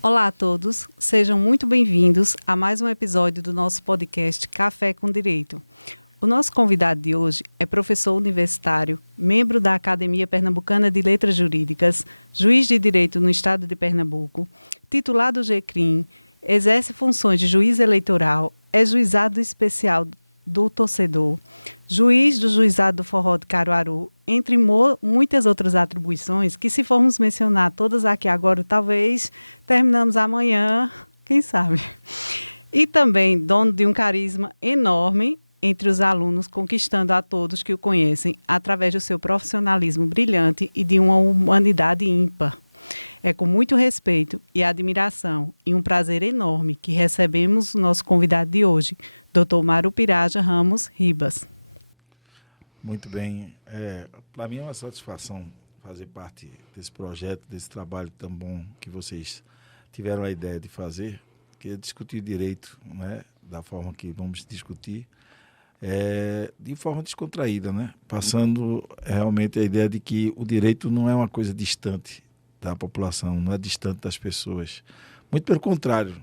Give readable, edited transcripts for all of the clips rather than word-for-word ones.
Olá a todos, sejam muito bem-vindos a mais um episódio do nosso podcast Café com Direito. O nosso convidado de hoje é professor universitário, membro da Academia Pernambucana de Letras Jurídicas, juiz de direito no estado de Pernambuco, titular do GCRIM, exerce funções de juiz eleitoral, é juizado especial do torcedor, juiz do juizado do Forró de Caruaru, entre muitas outras atribuições que, se formos mencionar todas aqui agora, talvez terminamos amanhã, quem sabe. E também dono de um carisma enorme entre os alunos, conquistando a todos que o conhecem através do seu profissionalismo brilhante e de uma humanidade ímpar. É com muito respeito e admiração e um prazer enorme que recebemos o nosso convidado de hoje, Dr. Marupiraja Ramos Ribas. Muito bem. Para mim é uma satisfação fazer parte desse projeto, desse trabalho tão bom que vocês tiveram a ideia de fazer, que é discutir direito, né, da forma que vamos discutir, de forma descontraída, né, passando realmente a ideia de que o direito não é uma coisa distante da população, não é distante das pessoas. Muito pelo contrário,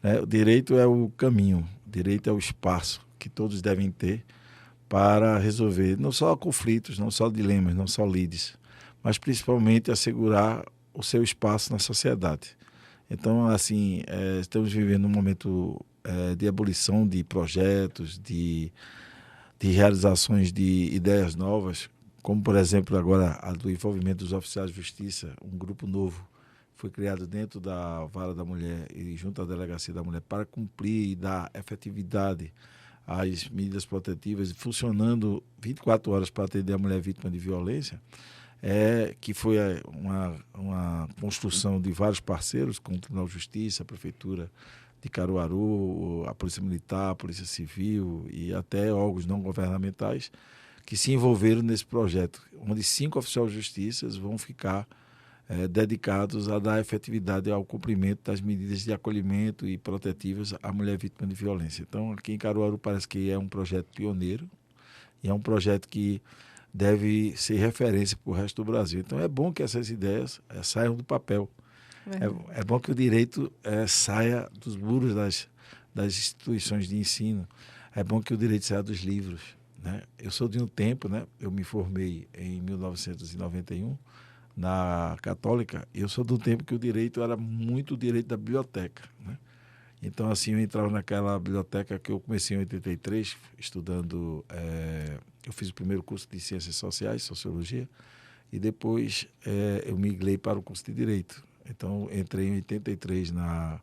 né? O direito é o caminho, o direito é o espaço que todos devem ter para resolver não só conflitos, não só dilemas, não só lides, mas principalmente assegurar o seu espaço na sociedade. Então, assim, estamos vivendo um momento de abolição de projetos, de realizações de ideias novas, como, por exemplo, agora a do envolvimento dos oficiais de justiça, um grupo novo foi criado dentro da Vara da Mulher e junto à Delegacia da Mulher para cumprir e dar efetividade às medidas protetivas, funcionando 24 horas para atender a mulher vítima de violência, que foi uma construção de vários parceiros, como o Tribunal de Justiça, a Prefeitura de Caruaru, a Polícia Militar, a Polícia Civil e até órgãos não governamentais, que se envolveram nesse projeto, onde 5 oficiais de justiça vão ficar dedicados a dar efetividade ao cumprimento das medidas de acolhimento e protetivas à mulher vítima de violência. Então, aqui em Caruaru parece que é um projeto pioneiro e é um projeto que deve ser referência para o resto do Brasil. Então, é bom que essas ideias saiam do papel. É bom que o direito saia dos muros das instituições de ensino. É bom que o direito saia dos livros, né? Eu sou de um tempo, né? Eu me formei em 1991 na Católica, e eu sou de um tempo que o direito era muito o direito da biblioteca, né? Então, assim, eu entrava naquela biblioteca que eu comecei em 83, estudando, eu fiz o primeiro curso de Ciências Sociais, Sociologia, e depois eu migrei para o curso de Direito. Então, entrei em 83 na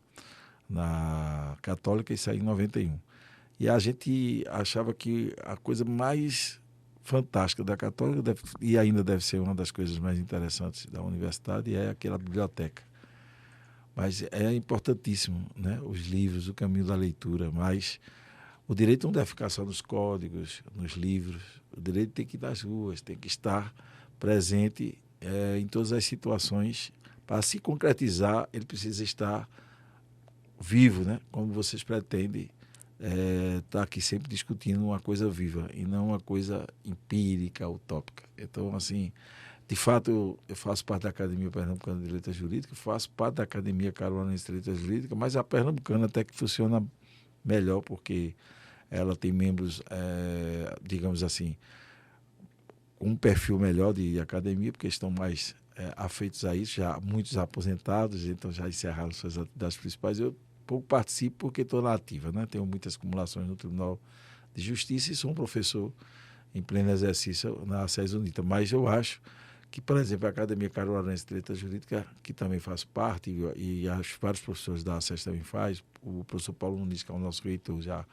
Católica e saí em 91. E a gente achava que a coisa mais fantástica da Católica, e ainda deve ser uma das coisas mais interessantes da universidade, é aquela biblioteca. Mas é importantíssimo, né? Os livros, o caminho da leitura, mas o direito não deve ficar só nos códigos, nos livros. O direito tem que ir nas ruas, tem que estar presente em todas as situações. Para se concretizar, ele precisa estar vivo, né? Como vocês pretendem estar aqui sempre discutindo uma coisa viva e não uma coisa empírica, utópica. Então, assim, de fato, eu faço parte da Academia Pernambucana de Letras Jurídicas, faço parte da Academia Caruaruense de Letras Jurídicas, mas a Pernambucana até que funciona melhor, porque ela tem membros, digamos assim, com um perfil melhor de academia, porque estão mais afeitos a isso, já muitos aposentados, então já encerraram suas atividades principais. Eu pouco participo porque estou na ativa, né? Tenho muitas acumulações no Tribunal de Justiça e sou um professor em pleno exercício na SES UNITA. Mas eu acho que, por exemplo, a Academia Caruaruense de Letras Jurídicas, que também faço parte, e acho que vários professores da SES também faz, o professor Paulo Muniz, que é o nosso reitor, já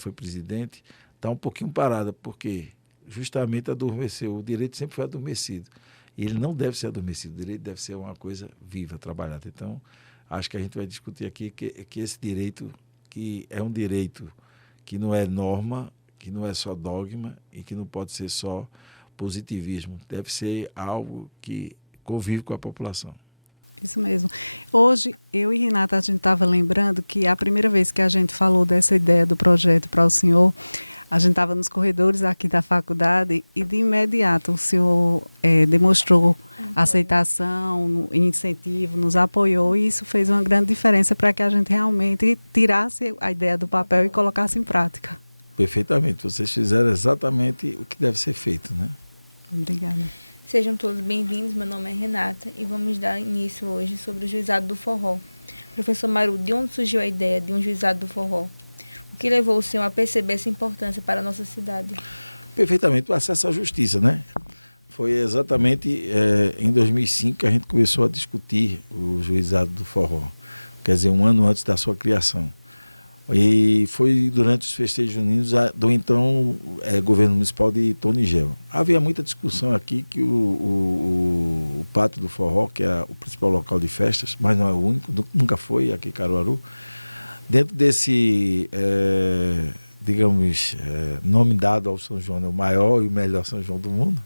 foi presidente, está um pouquinho parada, porque justamente adormeceu. O direito sempre foi adormecido. E ele não deve ser adormecido, o direito deve ser uma coisa viva, trabalhada. Então, acho que a gente vai discutir aqui que esse direito, que é um direito que não é norma, que não é só dogma e que não pode ser só positivismo. Deve ser algo que convive com a população. Isso mesmo. Hoje, eu e Renata, a gente estava lembrando que a primeira vez que a gente falou dessa ideia do projeto para o senhor, A gente estava nos corredores aqui da faculdade e de imediato o senhor demonstrou aceitação, incentivo, nos apoiou e isso fez uma grande diferença para que a gente realmente tirasse a ideia do papel e colocasse em prática. Perfeitamente. Vocês fizeram exatamente o que deve ser feito, né? Obrigada. Sejam todos bem-vindos. Meu nome é Renata e vamos dar início hoje sobre o Juizado do Forró. Professor Maru, de onde surgiu a ideia de um Juizado do Forró? O que levou o senhor a perceber essa importância para a nossa cidade? Perfeitamente. O acesso à justiça, né? Foi exatamente em 2005 que a gente começou a discutir o Juizado do Forró. Quer dizer, um ano antes da sua criação. E foi durante os festejos juninos do então governo municipal de Tony Gel. Havia muita discussão aqui que o Pátio do Forró, que é o principal local de festas, mas não é o único, nunca foi aqui em Caruaru, dentro desse, nome dado ao São João, o maior e o melhor São João do mundo,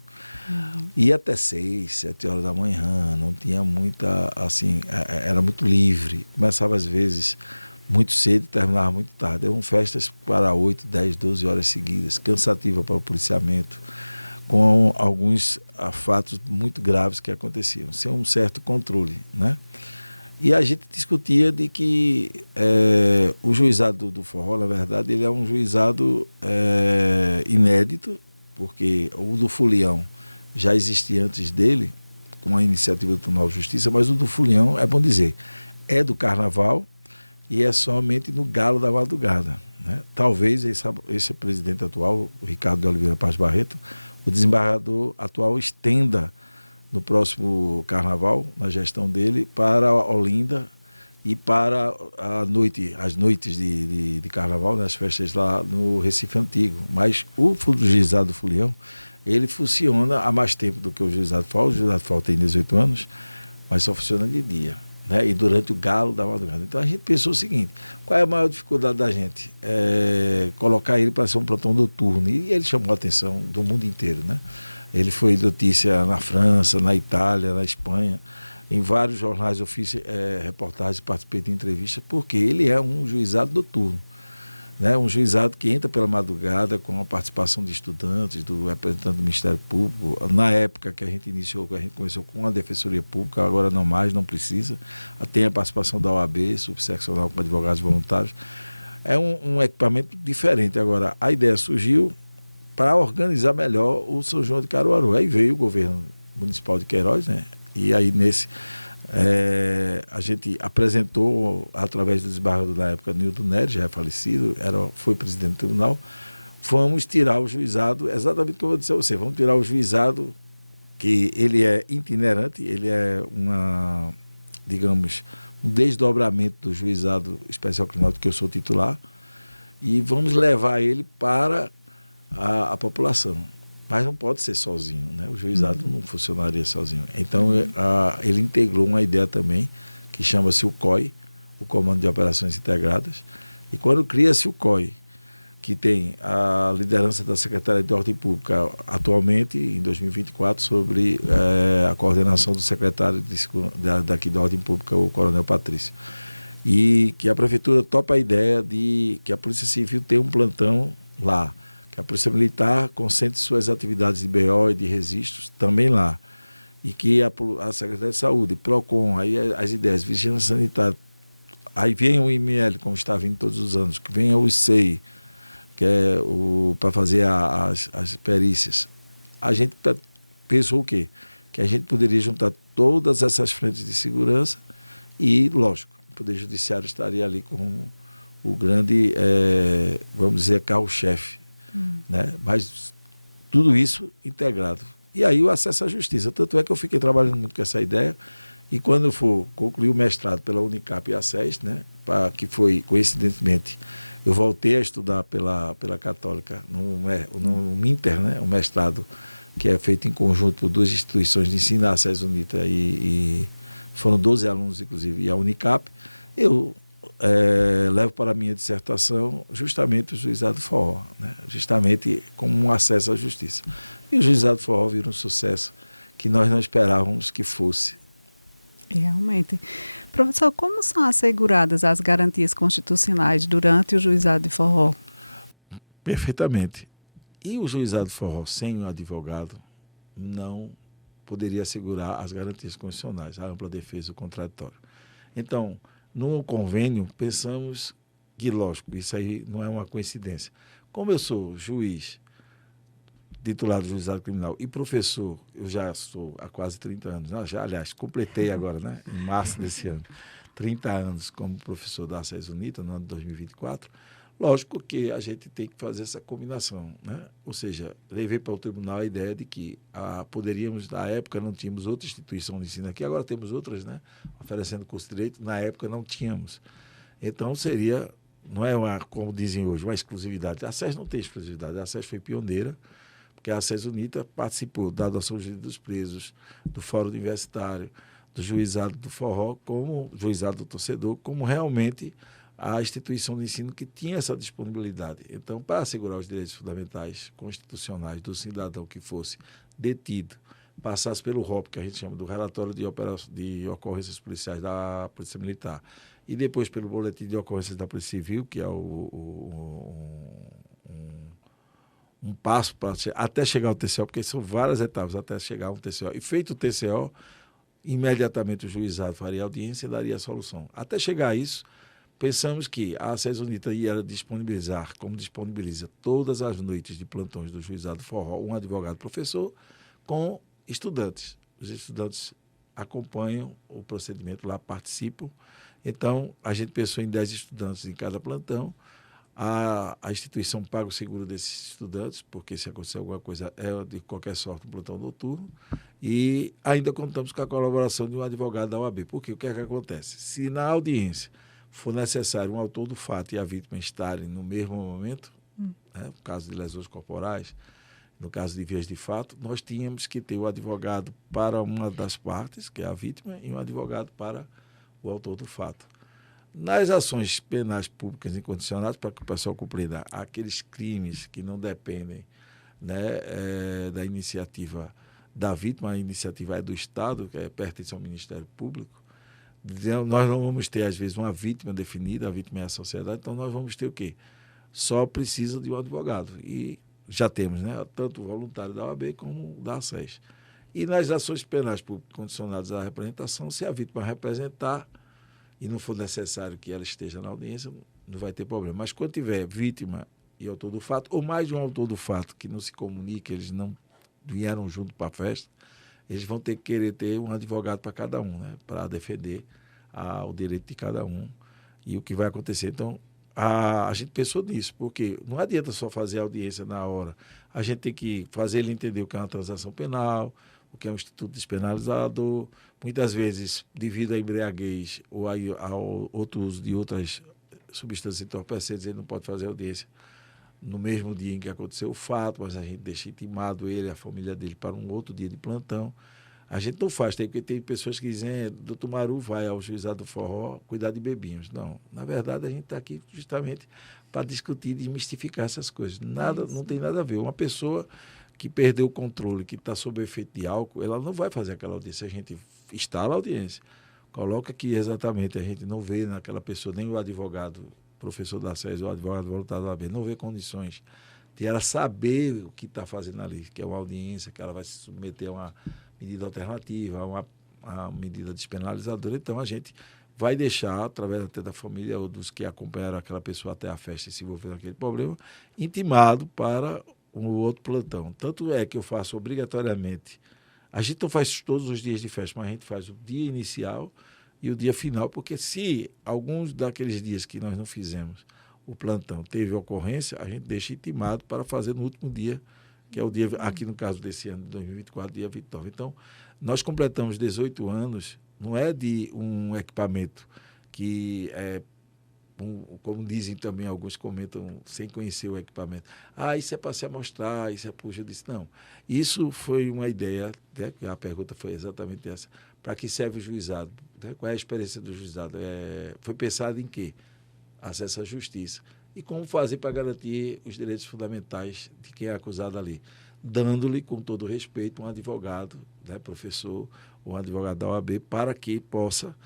ia até 6, 7 horas da manhã, não tinha muita, assim, era muito livre, começava às vezes muito cedo e terminava muito tarde. Eram festas para 8, 10, 12 horas seguidas, cansativa para o policiamento, com alguns fatos muito graves que aconteciam, sem um certo controle, né? E a gente discutia de que o juizado do Forró, na verdade, ele é um juizado inédito, porque o do Fulião já existia antes dele, com a iniciativa do Tribunal de Justiça, mas o do Fulião, é bom dizer, é do Carnaval, e é somente no galo da madrugada, né? Talvez esse presidente atual, o Ricardo de Oliveira Paz Barreto, o desembargador atual estenda no próximo carnaval, na gestão dele, para Olinda e para as noites de carnaval, nas festas lá no Recife Antigo. Mas o juizado do Fulião, ele funciona há mais tempo do que o juizado do Forró. O juizado do Forró tem 18 anos, mas só funciona de dia, né? E durante o galo da madrugada. Então a gente pensou o seguinte: qual é a maior dificuldade da gente? Colocar ele para ser um plantão noturno. E ele chamou a atenção do mundo inteiro, né? Ele foi notícia na França, na Itália, na Espanha, em vários jornais eu fiz reportagens, participei de entrevistas, porque ele é um juizado noturno, né? Um juizado que entra pela madrugada com a participação de estudantes, do representante do Ministério Público. Na época que a gente iniciou, a gente começou com a Defensoria Pública, agora não mais, não precisa. Tem a participação da OAB, subseccional com advogados voluntários. É um equipamento diferente. Agora, a ideia surgiu para organizar melhor o São João de Caruaru. Aí veio o governo municipal de Queiroz, né? E aí a gente apresentou, através do desembargador da época, Nilton Nery, já é falecido, foi presidente do tribunal, vamos tirar o juizado, exatamente como eu disse a você, vamos tirar o juizado, que ele é itinerante, ele é um desdobramento do juizado especial criminal, que eu sou titular, e vamos levar ele para a população. Mas não pode ser sozinho, né? O juizado não funcionaria sozinho. Então, ele integrou uma ideia também, que chama-se o COI, o Comando de Operações Integradas. E quando cria-se o COI, que tem a liderança da Secretaria de Ordem Pública, atualmente, em 2024, sobre a coordenação do secretário daqui da Ordem Pública, o Coronel Patrício. E que a Prefeitura topa a ideia de que a Polícia Civil tenha um plantão lá, que a Polícia Militar concentre suas atividades de BO e de registros também lá. E que a Secretaria de Saúde, PROCON, aí as ideias, Vigilância Sanitária, aí vem o IML, como está vindo todos os anos, que venha o ICEI, que é para fazer as perícias. A gente pensou o quê? Que a gente poderia juntar todas essas frentes de segurança e, lógico, o Poder Judiciário estaria ali com o grande, vamos dizer, carro-chefe. Né? Mas tudo isso integrado. E aí o acesso à justiça. Tanto é que eu fiquei trabalhando muito com essa ideia, e quando eu for concluir o mestrado pela Unicap e a SEST, né, que foi, coincidentemente, eu voltei a estudar pela Católica, no Inter, né, um mestrado que é feito em conjunto por duas instituições de ensino, a SES Unita e foram 12 alunos, inclusive, e a Unicap, eu levo para a minha dissertação justamente o juizado do Forró, né? Justamente como um acesso à justiça. E o juizado do Forró vira um sucesso que nós não esperávamos que fosse. Realmente. Professor, como são asseguradas as garantias constitucionais durante o juizado de Forró? Perfeitamente. E o juizado de forró sem um advogado não poderia assegurar as garantias constitucionais, a ampla defesa do contraditório. Então, no convênio, pensamos que, lógico, isso aí não é uma coincidência. Como eu sou juiz, titular do juizado criminal e professor, eu já sou há quase 30 anos, aliás, completei agora, né, em março desse ano, 30 anos como professor da SES UNITA, no ano de 2024, lógico que a gente tem que fazer essa combinação, né? Ou seja, levei para o tribunal a ideia de que poderíamos, na época não tínhamos outra instituição de ensino aqui, agora temos outras, né, oferecendo curso de direito, na época não tínhamos. Então seria, não é uma, como dizem hoje, uma exclusividade. A SES não tem exclusividade, a SES foi pioneira, porque a SES UNITA participou da adoção dos presos, do Fórum Universitário, do Juizado do Forró, como Juizado do Torcedor, como realmente a instituição de ensino que tinha essa disponibilidade. Então, para assegurar os direitos fundamentais constitucionais do cidadão que fosse detido, passasse pelo ROP, que a gente chama do Relatório de Ocorrências Policiais da Polícia Militar, e depois pelo Boletim de Ocorrências da Polícia Civil, que é um passo para até chegar ao TCO, porque são várias etapas até chegar ao TCO. E feito o TCO, imediatamente o juizado faria audiência e daria a solução. Até chegar a isso, pensamos que a SES UNITA ia disponibilizar, como disponibiliza todas as noites de plantões do juizado forró, um advogado professor com estudantes. Os estudantes acompanham o procedimento lá, participam. Então, a gente pensou em 10 estudantes em cada plantão. A instituição paga o seguro desses estudantes, porque se acontecer alguma coisa é de qualquer sorte um plantão noturno. E ainda contamos com a colaboração de um advogado da OAB. Porque o que é que acontece? Se na audiência for necessário um autor do fato e a vítima estarem no mesmo momento, né, no caso de lesões corporais, no caso de vias de fato, nós tínhamos que ter o advogado para uma das partes, que é a vítima, e um advogado para o autor do fato. Nas ações penais públicas incondicionadas, para que o pessoal compreenda, aqueles crimes que não dependem, né, da iniciativa da vítima, a iniciativa é do Estado, que pertence ao Ministério Público, nós não vamos ter, às vezes, uma vítima definida, a vítima é a sociedade, então nós vamos ter o quê? Só precisa de um advogado. E já temos, né, tanto o voluntário da OAB como da SES. E nas ações penais públicas condicionadas à representação, se a vítima representar e não for necessário que ela esteja na audiência, não vai ter problema. Mas quando tiver vítima e autor do fato, ou mais de um autor do fato que não se comunica, eles não vieram junto para a festa, eles vão ter que querer ter um advogado para cada um, né, para defender o direito de cada um e o que vai acontecer. Então, a gente pensou nisso, porque não adianta só fazer a audiência na hora. A gente tem que fazer ele entender o que é uma transação penal, o que é um instituto despenalizador. Muitas vezes, devido à embriaguez ou ao outro uso de outras substâncias entorpecentes, ele não pode fazer audiência no mesmo dia em que aconteceu o fato, mas a gente deixa intimado ele, a família dele, para um outro dia de plantão. A gente não faz, porque tem pessoas que dizem, doutor Maru vai ao juizado do forró cuidar de bebinhos. Não, na verdade a gente está aqui justamente para discutir e desmistificar essas coisas. Nada, não tem nada a ver. Uma pessoa que perdeu o controle, que está sob o efeito de álcool, ela não vai fazer aquela audiência. A gente instala a audiência, coloca que exatamente a gente não vê naquela pessoa, nem o advogado, professor da SES ou advogado voluntário da OAB, não vê condições de ela saber o que está fazendo ali, que é uma audiência, que ela vai se submeter a uma medida alternativa, a uma medida despenalizadora. Então, a gente vai deixar, através até da família ou dos que acompanharam aquela pessoa até a festa e se envolver naquele problema, intimado para um outro plantão. Tanto é que eu faço obrigatoriamente, a gente não faz todos os dias de festa, mas a gente faz o dia inicial e o dia final, porque se alguns daqueles dias que nós não fizemos o plantão teve ocorrência, a gente deixa intimado para fazer no último dia, que é o dia, aqui no caso desse ano de 2024, dia 29. Então, nós completamos 18 anos, não é de um equipamento que é, como dizem também, alguns comentam, sem conhecer o equipamento. Isso é para se amostrar, isso é para o judici. Não, isso foi uma ideia, né, a pergunta foi exatamente essa, para que serve o juizado? Né? Qual é a experiência do juizado? Foi pensado em quê? Acesso à justiça. E como fazer para garantir os direitos fundamentais de quem é acusado ali? Dando-lhe, com todo respeito, um advogado, né, professor, ou um advogado da OAB, para que possa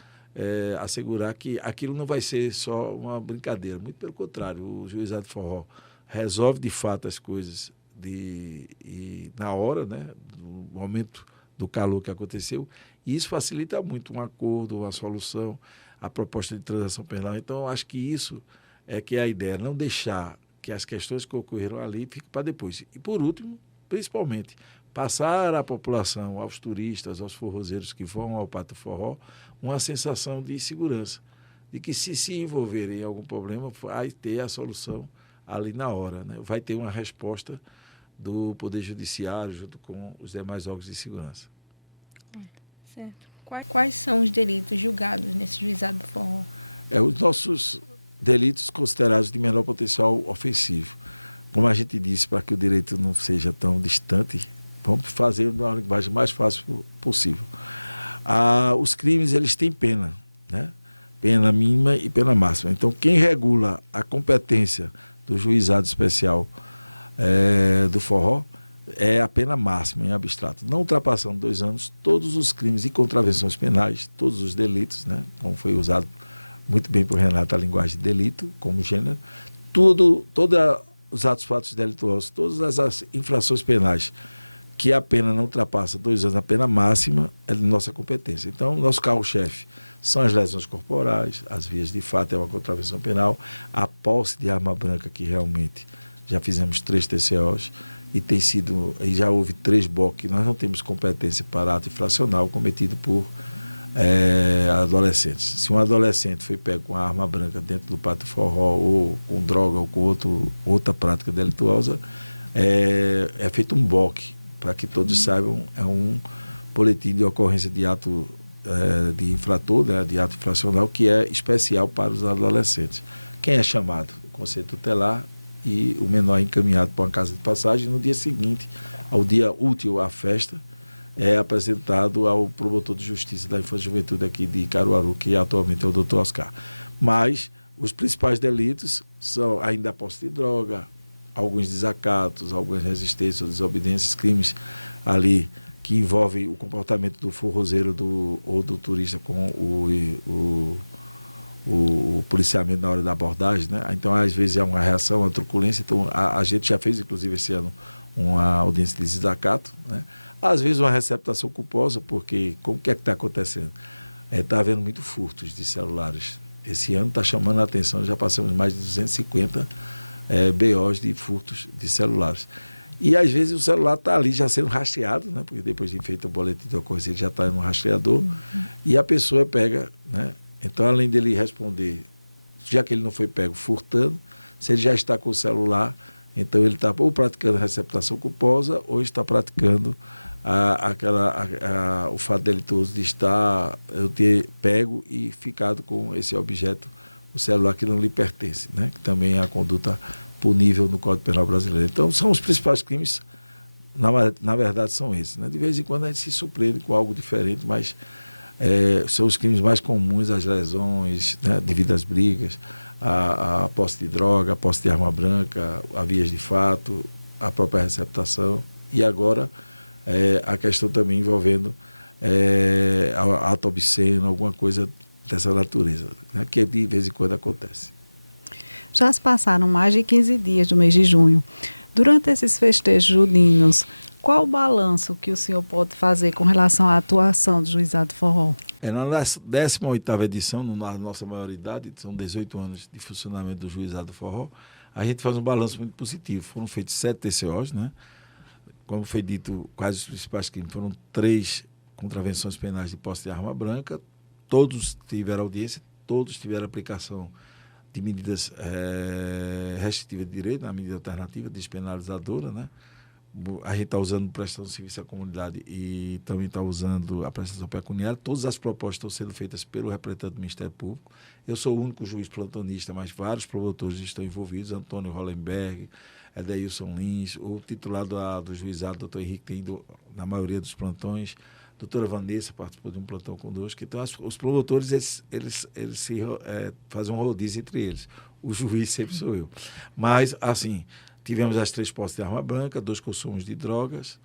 assegurar que aquilo não vai ser só uma brincadeira. Muito pelo contrário, o juizado de forró resolve de fato as coisas e na hora, né, no momento do calor que aconteceu, e isso facilita muito um acordo, uma solução, a proposta de transação penal. Então, eu acho que isso é que é a ideia, não deixar que as questões que ocorreram ali fiquem para depois. E, por último, principalmente, passar à população, aos turistas, aos forrozeiros que vão ao Pátio Forró, uma sensação de segurança, de que se envolverem em algum problema, vai ter a solução ali na hora, né? Vai ter uma resposta do Poder Judiciário junto com os demais órgãos de segurança. Certo. Quais são os delitos julgados nesse juizado do Forró? Os nossos delitos considerados de menor potencial ofensivo. Como a gente disse, para que o direito não seja tão distante, vamos fazer uma linguagem mais fácil possível. Os crimes, eles têm pena, né? Pena mínima e pena máxima. Então, quem regula a competência do juizado especial do Forró é a pena máxima em abstrato. Não ultrapassando 2 anos, todos os crimes e contravenções penais, todos os delitos, né? Como foi usado muito bem por Renato a linguagem de delito, como gênero, todos os atos fatos delituosos, todas as infrações penais que a pena não ultrapassa 2 anos, a pena máxima é de nossa competência. Então, nosso carro-chefe são as lesões corporais, as vias de fato é uma contravenção penal, a posse de arma branca, que realmente já fizemos 3 TCOs, e já houve 3 BOC, nós não temos competência para ato infracional cometido por adolescentes. Se um adolescente foi pego com a arma branca dentro do Pátio Forró, ou com droga, ou com outra prática delituosa, é feito um BOC, para que todos saibam, é um boletim de ocorrência de ato de infrator, né, de ato infracional, que é especial para os adolescentes. Quem é chamado? O Conselho Tutelar, e o menor é encaminhado para uma casa de passagem. No dia seguinte, ao dia útil à festa, é apresentado ao promotor de justiça da Infância e Juventude aqui de Caruaru, que atualmente é o Dr. Oscar. Mas os principais delitos são ainda a posse de droga, alguns desacatos, algumas resistências ou desobediências, crimes ali que envolvem o comportamento do forrozeiro ou do turista com o policiamento na hora da abordagem, né? Então, às vezes, é uma reação, uma truculência. Então, a gente já fez, inclusive, esse ano, uma audiência de desacato, né? Às vezes, uma receptação culposa, porque como que é que está acontecendo? Está havendo muito furtos de celulares. Esse ano está chamando a atenção, já passamos mais de 250 BOs de furtos de celulares. E, às vezes, o celular está ali já sendo rastreado, né? Porque depois de feito o boletim de ocorrência, ele já está no rastreador, e a pessoa pega, né? Então, além dele responder, já que ele não foi pego furtando, se ele já está com o celular, então ele está ou praticando receptação culposa ou está praticando o fato delituoso de eu ter pego e ficado com esse objeto, o celular que não lhe pertence, né? Que também é a conduta punível no Código Penal brasileiro. Então, são os principais crimes, na verdade, são esses, né? De vez em quando a gente se surpreende com algo diferente, mas são os crimes mais comuns, as lesões, né, devido às brigas, a posse de droga, a posse de arma branca, a vias de fato, a própria receptação, e agora a questão também envolvendo ato obsceno, alguma coisa dessa natureza, né, que de vez em quando acontece. Já se passaram mais de 15 dias do mês de junho. Durante esses festejos juninos, qual o balanço que o senhor pode fazer com relação à atuação do Juizado do Forró? Na 18ª edição, na nossa maioridade, são 18 anos de funcionamento do Juizado do Forró, a gente faz um balanço muito positivo. Foram feitos 7 TCOs, né? Como foi dito, quais os principais crimes? Foram 3 contravenções penais de posse de arma branca, todos tiveram audiência, todos tiveram aplicação de medidas restritivas de direito, na medida alternativa, despenalizadora, né? A gente está usando prestação de serviço à comunidade e também está usando a prestação pecuniária. Todas as propostas estão sendo feitas pelo representante do Ministério Público. Eu sou o único juiz plantonista, mas vários promotores estão envolvidos. Antônio Hollenberg, Edeilson Lins, o titular do juizado, doutor Henrique, tem ido na maioria dos plantões. Doutora Vanessa participou de um plantão conosco. Então, os promotores, eles fazem um rodízio entre eles. O juiz sempre sou eu. Mas, assim, tivemos as 3 posses de arma branca, 2 consumos de drogas,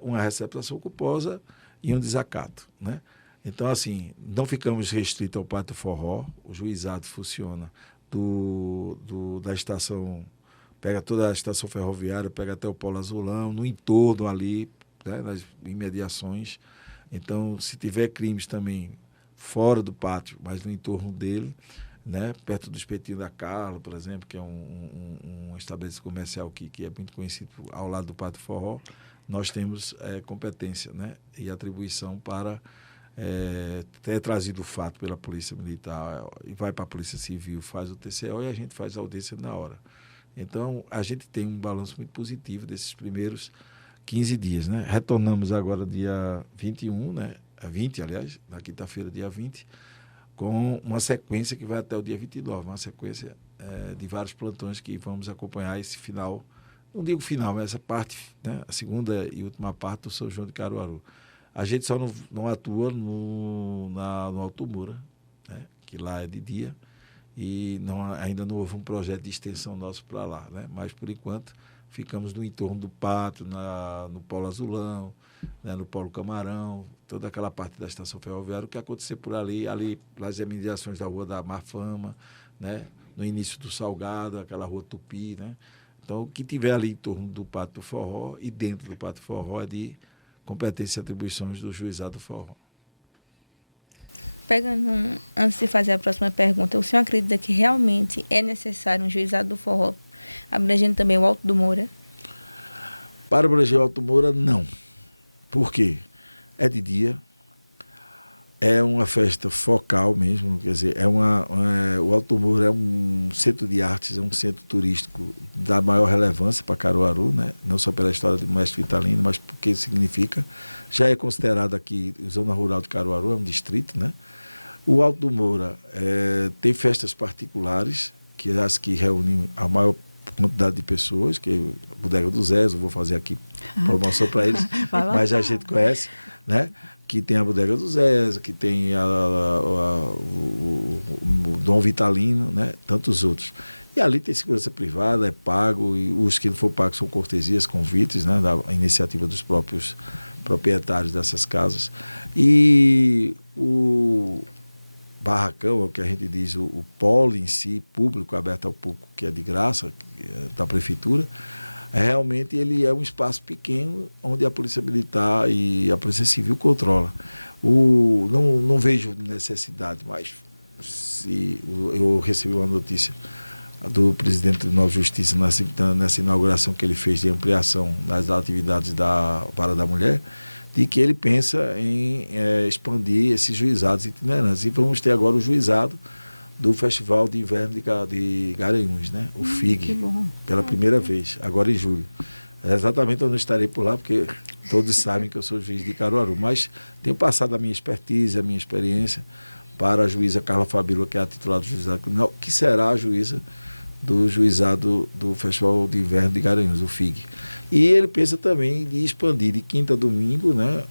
uma receptação culposa e um desacato, né? Então, assim, não ficamos restritos ao Pátio Forró. O juizado funciona da estação pega toda a estação ferroviária, pega até o Polo Azulão, no entorno ali, né, nas imediações. Então, se tiver crimes também fora do pátio, mas no entorno dele, né, perto do Espetinho da Carla, por exemplo, que é um estabelecimento comercial que é muito conhecido ao lado do Pátio Forró, nós temos competência, né, e atribuição para ter trazido o fato pela Polícia Militar e vai para a Polícia Civil, faz o TCO e a gente faz a audiência na hora. Então, a gente tem um balanço muito positivo desses primeiros 15 dias. Né? Retornamos agora dia 21, né? 20, aliás, na quinta-feira, dia 20, com uma sequência que vai até o dia 29, uma sequência de vários plantões que vamos acompanhar esse final, não digo final, mas essa parte, né? A segunda e última parte do São João de Caruaru. A gente só não atua no Alto Moura, né? Que lá é de dia, e ainda não houve um projeto de extensão nosso para lá, né? Mas, por enquanto, ficamos no entorno do pátio, no Polo Azulão, né? No Polo Camarão, toda aquela parte da estação ferroviária, o que acontecer por ali nas imediações da Rua da Marfama, né? No início do Salgado, aquela Rua Tupi, né? Então, o que tiver ali em torno do Pátio do Forró e dentro do Pátio do Forró é de competência e atribuições do Juizado do Forró. Antes de fazer a próxima pergunta, o senhor acredita que realmente é necessário um Juizado do Forró, abrangendo também o Alto do Moura? Para abranger o Alto do Moura, não. Por quê? É de dia, é uma festa focal mesmo, quer dizer, o Alto do Moura é um centro de artes, é um centro turístico da maior relevância para Caruaru, né? Não só pela história do Mestre Vitalino, mas porque significa, já é considerado aqui, zona rural de Caruaru, é um distrito, né? O Alto do Moura tem festas particulares, que reúnem a maior quantidade de pessoas, que é a Bodega do Zé, eu vou fazer aqui promoção para eles, mas a gente conhece, né? Que tem a Bodega do Zé, que tem o Dom Vitalino, né? Tantos outros. E ali tem segurança privada, é pago, e os que não for pago são cortesias, convites, né? Da iniciativa dos próprios proprietários dessas casas. E o barracão, o que a gente diz, o polo em si, público, aberto ao público, que é de graça, da prefeitura, realmente ele é um espaço pequeno onde a Polícia Militar e a Polícia Civil controla. Não vejo necessidade, mas eu recebi uma notícia do presidente do Tribunal de Justiça nessa inauguração que ele fez de ampliação das atividades da Vara da Mulher, de que ele pensa em expandir esses juizados itinerantes. E vamos ter agora o juizado do Festival de Inverno de Garanhuns, né? O FIG, pela primeira vez, agora em julho. É exatamente onde eu estarei por lá, porque todos sabem que eu sou juiz de Caruaru, mas tenho passado a minha expertise, a minha experiência para a juíza Carla Fabíola, que é a titular do juizado criminal, que será a juíza do juizado do Festival de Inverno de Garanhuns, o FIG. E ele pensa também de expandir de quinta a domingo, né,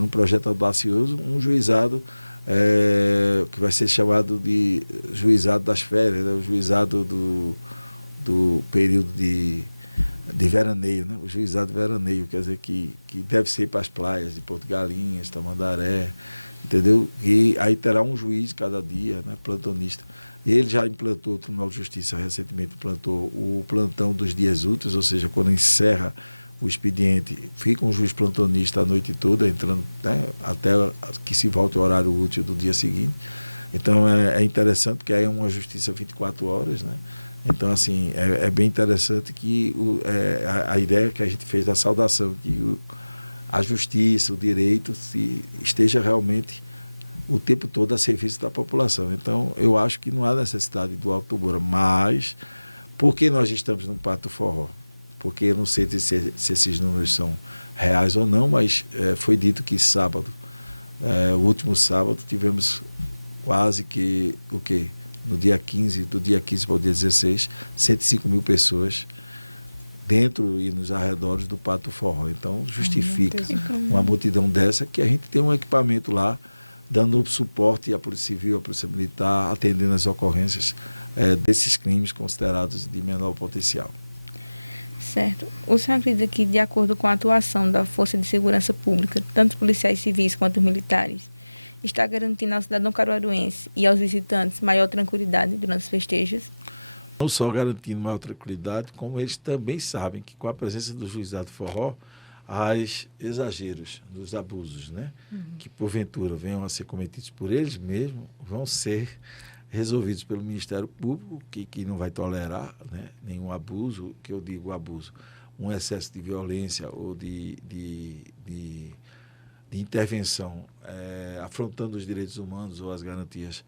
num projeto audacioso, um juizado que vai ser chamado de juizado das férias, né, o juizado do período de veraneio, né, o juizado veraneio, quer dizer, que deve ser para as praias de Porto Galinhas, Tamandaré, entendeu? E aí terá um juiz cada dia, né, plantonista. E ele já implantou, o Tribunal de Justiça recentemente implantou o plantão dos dias úteis, ou seja, quando encerra o expediente, fica um juiz plantonista a noite toda, entrando, né, até que se volte o horário útil do dia seguinte. Então é interessante, porque aí é uma justiça 24 horas, né? Então, assim, é bem interessante que a ideia que a gente fez da saudação, que a justiça, o direito esteja realmente o tempo todo a serviço da população. Então, eu acho que não há necessidade do Alto do Moura, mas por que nós estamos no Pátio do Forró? Porque eu não sei se esses números são reais ou não, mas foi dito que sábado, o último sábado, tivemos quase que, do dia 15 para o dia 16, 105 mil pessoas dentro e nos arredores do Pátio do Forró. Então, justifica uma multidão dessa, que a gente tem um equipamento lá, dando suporte à Polícia Civil, à Polícia Militar, atendendo as ocorrências desses crimes considerados de menor potencial. Certo. O senhor acredita que, de acordo com a atuação da Força de Segurança Pública, tanto policiais civis quanto militares, está garantindo ao cidadão caruaruense e aos visitantes maior tranquilidade durante os festejos? não só garantindo maior tranquilidade, como eles também sabem que com a presença do juizado forró, as exageros dos abusos, né? Que porventura venham a ser cometidos por eles mesmos, vão ser resolvidos pelo Ministério Público, que não vai tolerar, né, nenhum abuso, que eu digo abuso, um excesso de violência ou de intervenção, afrontando os direitos humanos ou as garantias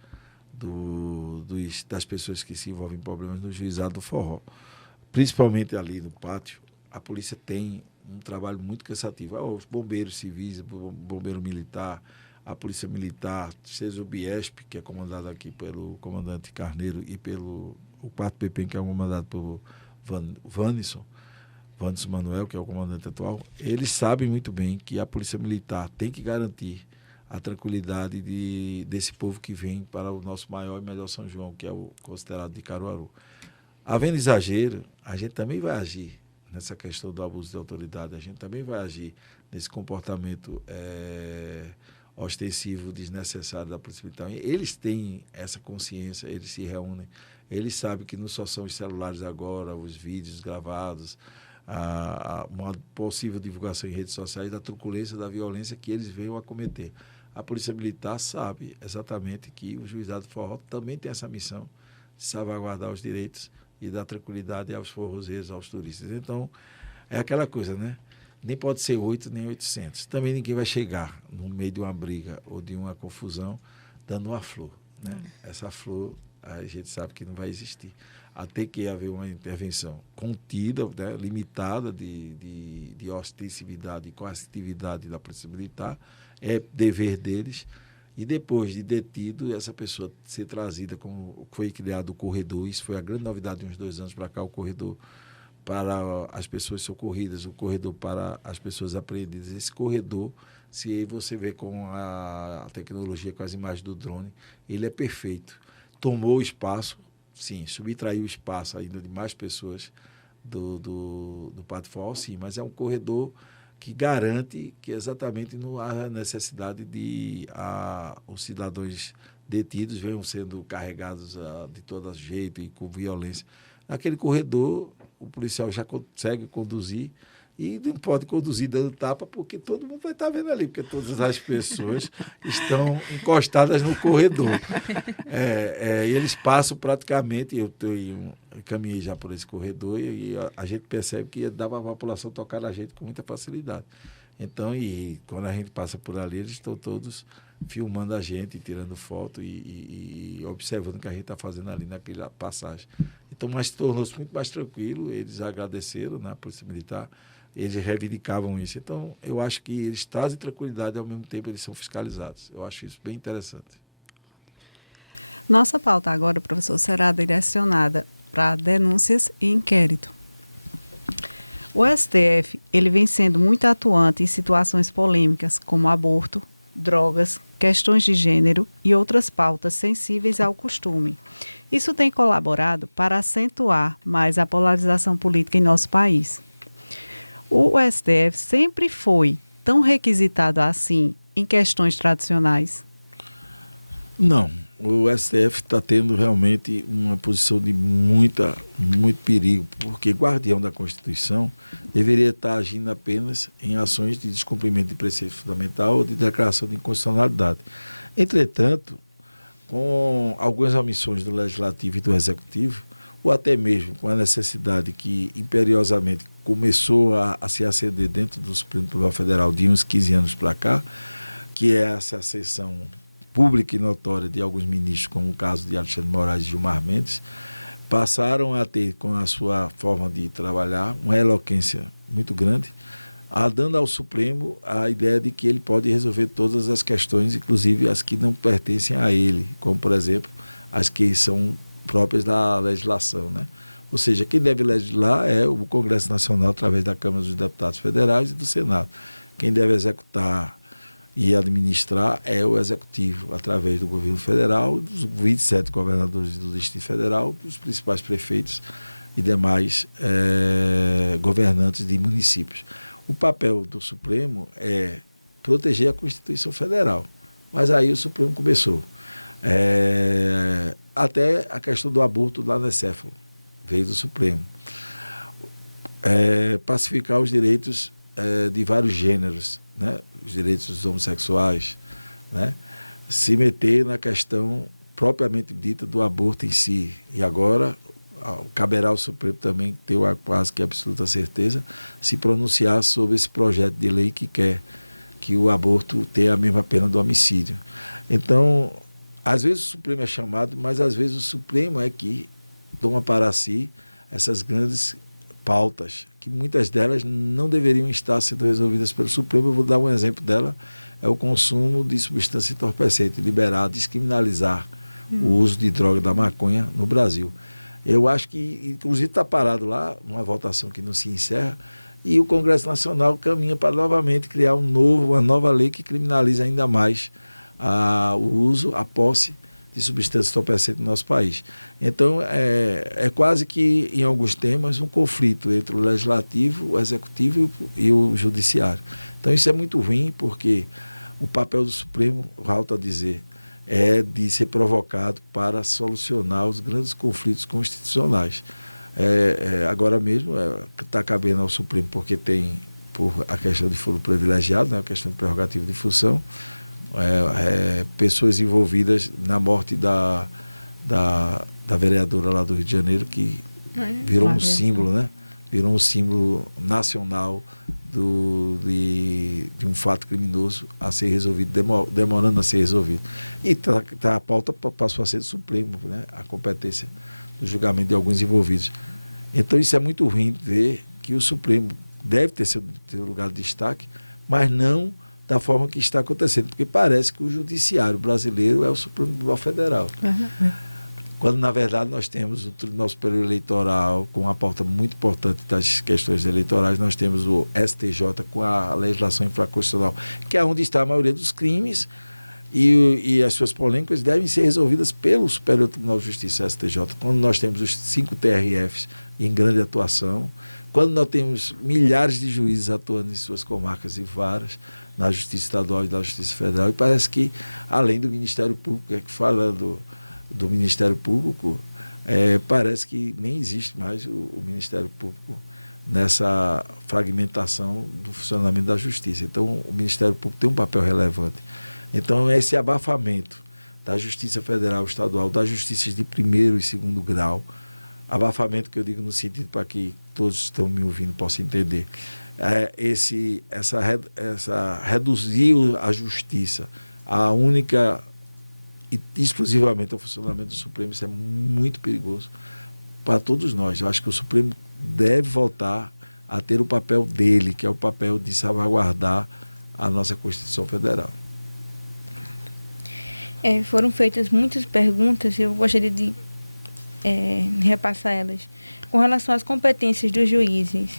das pessoas que se envolvem em problemas no juizado do forró. Principalmente ali no pátio, a polícia tem um trabalho muito cansativo. Os bombeiros civis, o bombeiro militar, a polícia militar, seja o Biesp, que é comandado aqui pelo comandante Carneiro, e pelo o 4PP, que é comandado pelo Vanison Manuel, que é o comandante atual, eles sabem muito bem que a polícia militar tem que garantir a tranquilidade desse povo que vem para o nosso maior e melhor São João, que é o considerado de Caruaru. Havendo exagero, a gente também vai agir nessa questão do abuso de autoridade, a gente também vai agir nesse comportamento ostensivo, desnecessário da polícia militar. Eles têm essa consciência, eles se reúnem, eles sabem que não só são os celulares agora, os vídeos gravados, uma possível divulgação em redes sociais da truculência, da violência que eles venham a cometer. A polícia militar sabe exatamente que o juizado forró também tem essa missão de salvaguardar os direitos e dar tranquilidade aos forrozeiros, aos turistas. Então, é aquela coisa, né? Nem pode ser 8, nem 800. Também ninguém vai chegar no meio de uma briga ou de uma confusão dando uma flor, né? Essa flor, a gente sabe que não vai existir. Até que haver uma intervenção contida, né, limitada de ostensividade e coercitividade da polícia militar, é dever deles. E depois de detido, essa pessoa ser trazida, como foi criado o corredor, isso foi a grande novidade de uns 2 anos para cá, o corredor para as pessoas socorridas, o corredor para as pessoas apreendidas. Esse corredor, se você vê com a tecnologia, com as imagens do drone, ele é perfeito. Tomou o espaço, sim, subtraiu o espaço ainda de mais pessoas do Pátio Forró, sim, mas é um corredor que garante que exatamente não há necessidade de os cidadãos detidos venham sendo carregados de todo jeito e com violência. Naquele corredor, o policial já consegue conduzir e não pode conduzir dando tapa, porque todo mundo vai estar vendo ali, porque todas as pessoas estão encostadas no corredor. E eles passam praticamente, eu caminhei já por esse corredor e a gente percebe que dá para a população tocar na gente com muita facilidade. Então, e quando a gente passa por ali, eles estão todos filmando a gente, tirando foto e observando o que a gente está fazendo ali naquela passagem. Então, mas tornou-se muito mais tranquilo, eles agradeceram, né, a Polícia Militar, eles reivindicavam isso. Então, eu acho que eles trazem tranquilidade e, ao mesmo tempo, eles são fiscalizados. Eu acho isso bem interessante. Nossa pauta agora, professor, será direcionada para denúncias e inquérito. O STF, ele vem sendo muito atuante em situações polêmicas, como aborto, drogas, questões de gênero e outras pautas sensíveis ao costume. Isso tem colaborado para acentuar mais a polarização política em nosso país. O STF sempre foi tão requisitado assim em questões tradicionais? Não. O STF está tendo realmente uma posição de muito perigo, porque guardião da Constituição deveria estar agindo apenas em ações de descumprimento de preceito fundamental ou de declaração de inconstitucionalidade. Entretanto, com algumas omissões do Legislativo e do Executivo, ou até mesmo com a necessidade que imperiosamente começou a se acender dentro do Supremo Tribunal Federal de uns 15 anos para cá, que é essa ascensão pública e notória de alguns ministros, como o caso de Alexandre Moraes e Gilmar Mendes, passaram a ter, com a sua forma de trabalhar, uma eloquência muito grande, dando ao Supremo a ideia de que ele pode resolver todas as questões, inclusive as que não pertencem a ele, como, por exemplo, as que são próprias da legislação, né? Ou seja, quem deve legislar é o Congresso Nacional, através da Câmara dos Deputados Federais e do Senado. Quem deve executar e administrar é o Executivo, através do governo federal, dos 27 governadores do Distrito Federal, dos principais prefeitos e demais governantes de municípios. O papel do Supremo é proteger a Constituição Federal, mas aí o Supremo começou. Até a questão do aborto do anencefalo. veio do Supremo. Pacificar os direitos de vários gêneros, né? Os direitos dos homossexuais, né? Se meter na questão propriamente dita do aborto em si. E agora caberá ao Supremo também ter quase que absoluta certeza se pronunciar sobre esse projeto de lei que quer que o aborto tenha a mesma pena do homicídio. Então, às vezes o Supremo é chamado, mas às vezes o Supremo é que toma para si essas grandes pautas, que muitas delas não deveriam estar sendo resolvidas pelo Supremo. Eu vou dar um exemplo dela, é o consumo de substância entorpecente, liberar, descriminalizar o uso de droga da maconha no Brasil. Eu acho que, inclusive, está parado lá, uma votação que não se encerra, e o Congresso Nacional caminha para novamente criar uma nova lei que criminaliza ainda mais o uso, a posse de substâncias entorpecentes no nosso país. Então, é quase que, em alguns temas, um conflito entre o legislativo, o executivo e o judiciário. Então, isso é muito ruim, porque o papel do Supremo, volto a dizer, é de ser provocado para solucionar os grandes conflitos constitucionais. Agora mesmo está cabendo ao Supremo, porque tem, por a questão de foro privilegiado, né, a questão de prerrogativa de função, pessoas envolvidas na morte da vereadora lá do Rio de Janeiro, que virou um símbolo, né? Virou um símbolo nacional de um fato criminoso a ser resolvido, demorando a ser resolvido. E a pauta passou a ser do Supremo, né? A competência do julgamento de alguns envolvidos. Então isso é muito ruim ver que o Supremo deve ter seu lugar de destaque, mas não da forma que está acontecendo, porque parece que o judiciário brasileiro é o Supremo Tribunal Federal. Quando, na verdade, nós temos o Tribunal Superior Eleitoral com uma pauta muito importante das questões eleitorais, nós temos o STJ com a legislação infraconstitucional, que é onde está a maioria dos crimes, e as suas polêmicas devem ser resolvidas pelo Superior Tribunal de Justiça, STJ, quando nós temos os 5 TRFs em grande atuação, quando nós temos milhares de juízes atuando em suas comarcas e varas, na Justiça Estadual e na Justiça Federal, e parece que, além do Ministério Público, falando do Ministério Público, parece que nem existe mais o Ministério Público nessa fragmentação do funcionamento da Justiça. Então, o Ministério Público tem um papel relevante. Então, esse abafamento da Justiça Federal, Estadual, das justiças de primeiro e segundo grau, abafamento que eu digo no sentido para que todos que estão me ouvindo possam entender, reduzir a justiça a única e exclusivamente ao funcionamento do Supremo, isso é muito perigoso para todos nós. Eu acho que o Supremo deve voltar a ter o papel dele, que é o papel de salvaguardar a nossa Constituição Federal. Foram feitas muitas perguntas e eu gostaria de repassar elas. Com relação às competências dos juízes,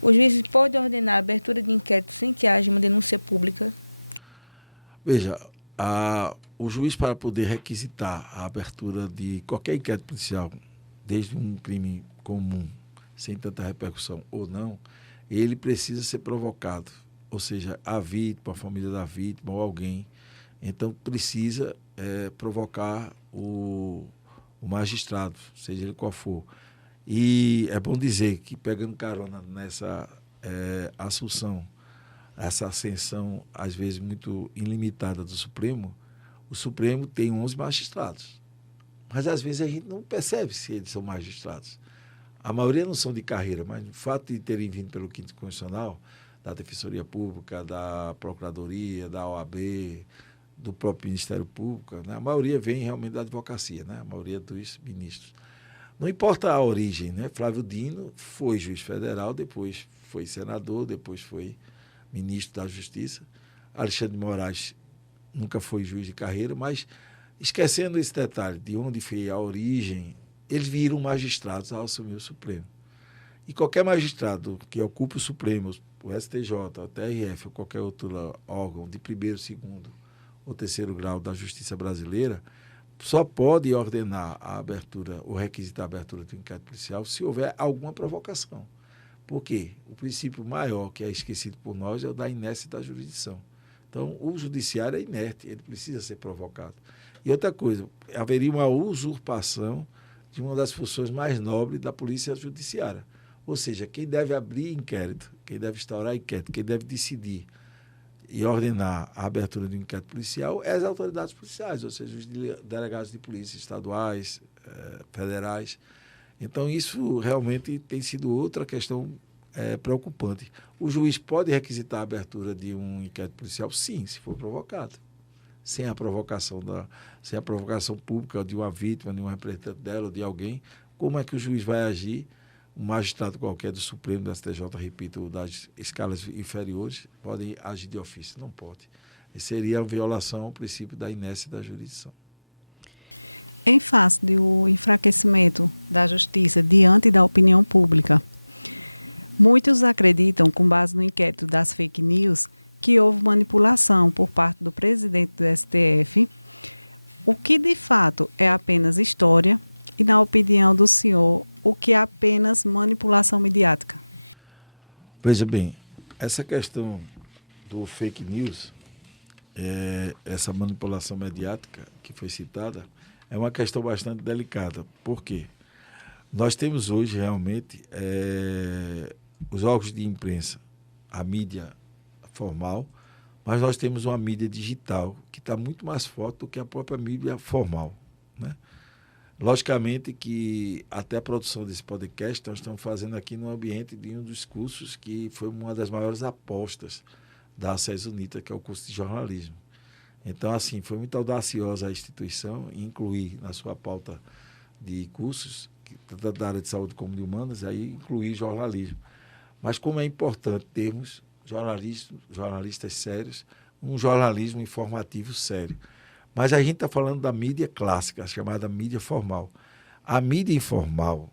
os juízes podem ordenar a abertura de inquérito sem que haja uma denúncia pública? Veja, o juiz, para poder requisitar a abertura de qualquer inquérito policial, desde um crime comum, sem tanta repercussão ou não, ele precisa ser provocado. Ou seja, a vítima, a família da vítima ou alguém. Então, precisa provocar o magistrado, seja ele qual for. E é bom dizer que, pegando carona nessa assunção, essa ascensão, às vezes, muito ilimitada do Supremo, o Supremo tem 11 magistrados. Mas, às vezes, a gente não percebe se eles são magistrados. A maioria não são de carreira, mas o fato de terem vindo pelo Quinto Constitucional, da Defensoria Pública, da Procuradoria, da OAB, do próprio Ministério Público, né? A maioria vem realmente da advocacia, né? A maioria dos ministros. Não importa a origem, né? Flávio Dino foi juiz federal, depois foi senador, depois foi ministro da Justiça. Alexandre de Moraes nunca foi juiz de carreira, mas esquecendo esse detalhe de onde foi a origem, eles viram magistrados ao assumir o Supremo. E qualquer magistrado que ocupe o Supremo, o STJ, o TRF ou qualquer outro órgão de primeiro, segundo ou terceiro grau da Justiça brasileira, só pode ordenar a abertura ou requisitar a abertura do inquérito policial se houver alguma provocação. Por quê? O princípio maior que é esquecido por nós é o da inércia da jurisdição. Então, o judiciário é inerte, ele precisa ser provocado. E outra coisa, haveria uma usurpação de uma das funções mais nobres da polícia judiciária. Ou seja, quem deve abrir inquérito, quem deve instaurar inquérito, quem deve decidir e ordenar a abertura de um inquérito policial é as autoridades policiais, ou seja, os delegados de polícia estaduais, federais. Então, isso realmente tem sido outra questão preocupante. O juiz pode requisitar a abertura de um inquérito policial? Sim, se for provocado. Sem a provocação pública de uma vítima, de um representante dela ou de alguém, como é que o juiz vai agir? Um magistrado qualquer do Supremo, do STJ, repito, das escalas inferiores, podem agir de ofício. Não pode. Isso seria uma violação ao princípio da inércia da jurisdição. Em face do enfraquecimento da justiça diante da opinião pública, muitos acreditam, com base no inquérito das fake news, que houve manipulação por parte do presidente do STF, o que de fato é apenas história e, na opinião do senhor, o que é apenas manipulação midiática? Veja bem, essa questão do fake news, essa manipulação mediática que foi citada, é uma questão bastante delicada. Por quê? Nós temos hoje realmente os órgãos de imprensa, a mídia formal, mas nós temos uma mídia digital que está muito mais forte do que a própria mídia formal, né? Logicamente que até a produção desse podcast nós estamos fazendo aqui no ambiente de um dos cursos que foi uma das maiores apostas da SES UNITA, que é o curso de jornalismo. Então, assim, foi muito audaciosa a instituição em incluir na sua pauta de cursos, tanto da área de saúde como de humanas, aí incluir jornalismo. Mas como é importante termos jornalistas sérios, um jornalismo informativo sério. Mas a gente está falando da mídia clássica, a chamada mídia formal. A mídia informal,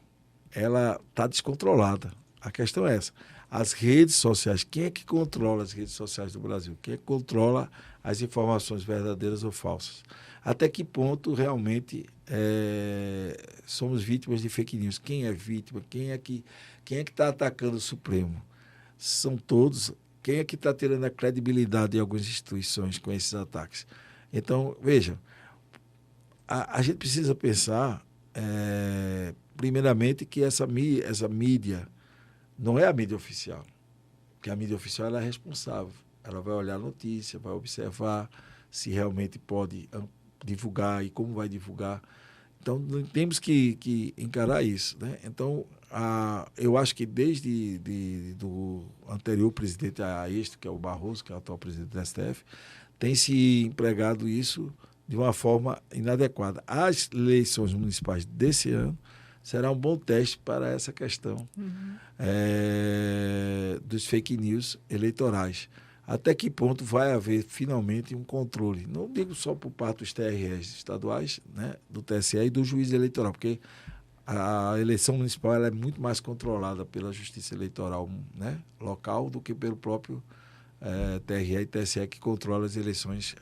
ela está descontrolada. A questão é essa. As redes sociais, quem é que controla as redes sociais do Brasil? Quem é que controla as informações verdadeiras ou falsas? Até que ponto realmente somos vítimas de fake news? Quem é vítima? Quem é que está atacando o Supremo? São todos. Quem é que está tirando a credibilidade de algumas instituições com esses ataques? Então, veja, a gente precisa pensar, primeiramente, que essa mídia não é a mídia oficial, porque a mídia oficial ela é responsável. Ela vai olhar a notícia, vai observar se realmente pode divulgar e como vai divulgar. Então, temos que encarar isso, né? Então, eu acho que desde do anterior presidente a este, que é o Barroso, que é o atual presidente do STF, tem se empregado isso de uma forma inadequada. As eleições municipais desse ano será um bom teste para essa questão dos fake news eleitorais. Até que ponto vai haver finalmente um controle? Não digo só por parte dos TREs estaduais, né, do TSE e do juiz eleitoral, porque a eleição municipal ela é muito mais controlada pela justiça eleitoral, né, local do que pelo próprio TRE e TSE, que controla as eleições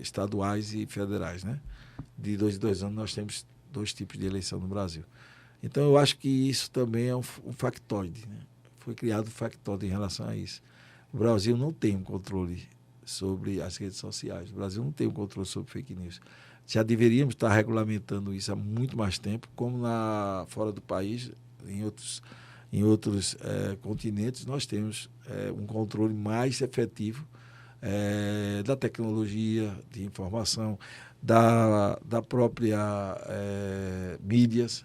estaduais e federais, né? De 2 em 2 anos nós temos 2 tipos de eleição no Brasil. Então eu acho que isso também é um factoide, né? Foi criado um factoide em relação a isso. O Brasil não tem um controle sobre as redes sociais. O Brasil não tem um controle sobre fake news. Já deveríamos estar regulamentando isso há muito mais tempo, como fora do país, em outros continentes, nós temos um controle mais efetivo da tecnologia de informação, da própria mídias,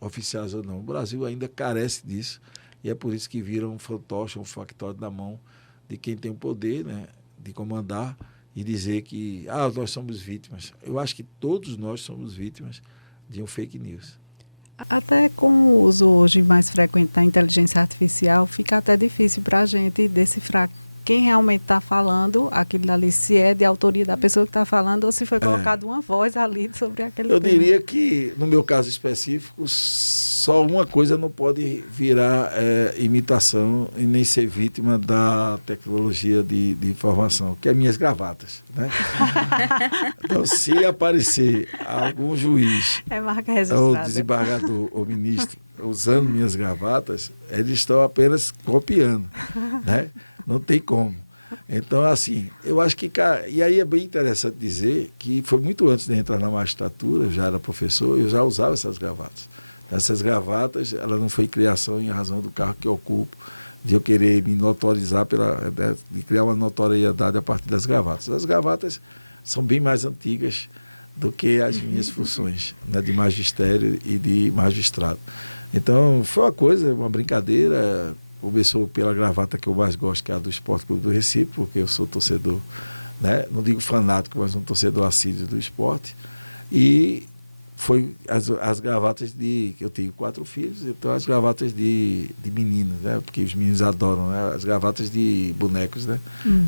oficiais ou não. O Brasil ainda carece disso e é por isso que vira um fantoche, um factóide na mão de quem tem o poder, né, de comandar e dizer que nós somos vítimas. Eu acho que todos nós somos vítimas de um fake news. Até com o uso hoje mais frequente da inteligência artificial, fica até difícil para a gente decifrar quem realmente está falando aquilo ali, se é de autoria da pessoa que está falando ou se foi colocada uma voz ali sobre aquele tema. Eu diria que, no meu caso específico, só uma coisa não pode virar imitação e nem ser vítima da tecnologia de informação, que é minhas gravatas, né? Então, se aparecer algum juiz ou desembargador ou ministro usando minhas gravatas, eles estão apenas copiando, né? Não tem como. Então, assim, eu acho que... E aí é bem interessante dizer que foi muito antes de entrar na magistratura, eu já era professor, eu já usava essas gravatas. Então, essas gravatas, ela não foi criação em razão do cargo que eu ocupo, de eu querer me notorizar, de criar uma notoriedade a partir das gravatas. As gravatas são bem mais antigas do que as minhas funções, né, de magistério e de magistrado. Então, foi uma brincadeira. Começou pela gravata que eu mais gosto, que é a do Esporte Clube do Recife, porque eu sou torcedor, né, não digo fanático, mas um torcedor assíduo do esporte. E foi as gravatas eu tenho 4 filhos, então as gravatas de meninos, né, porque os meninos adoram, né, as gravatas de bonecos, né.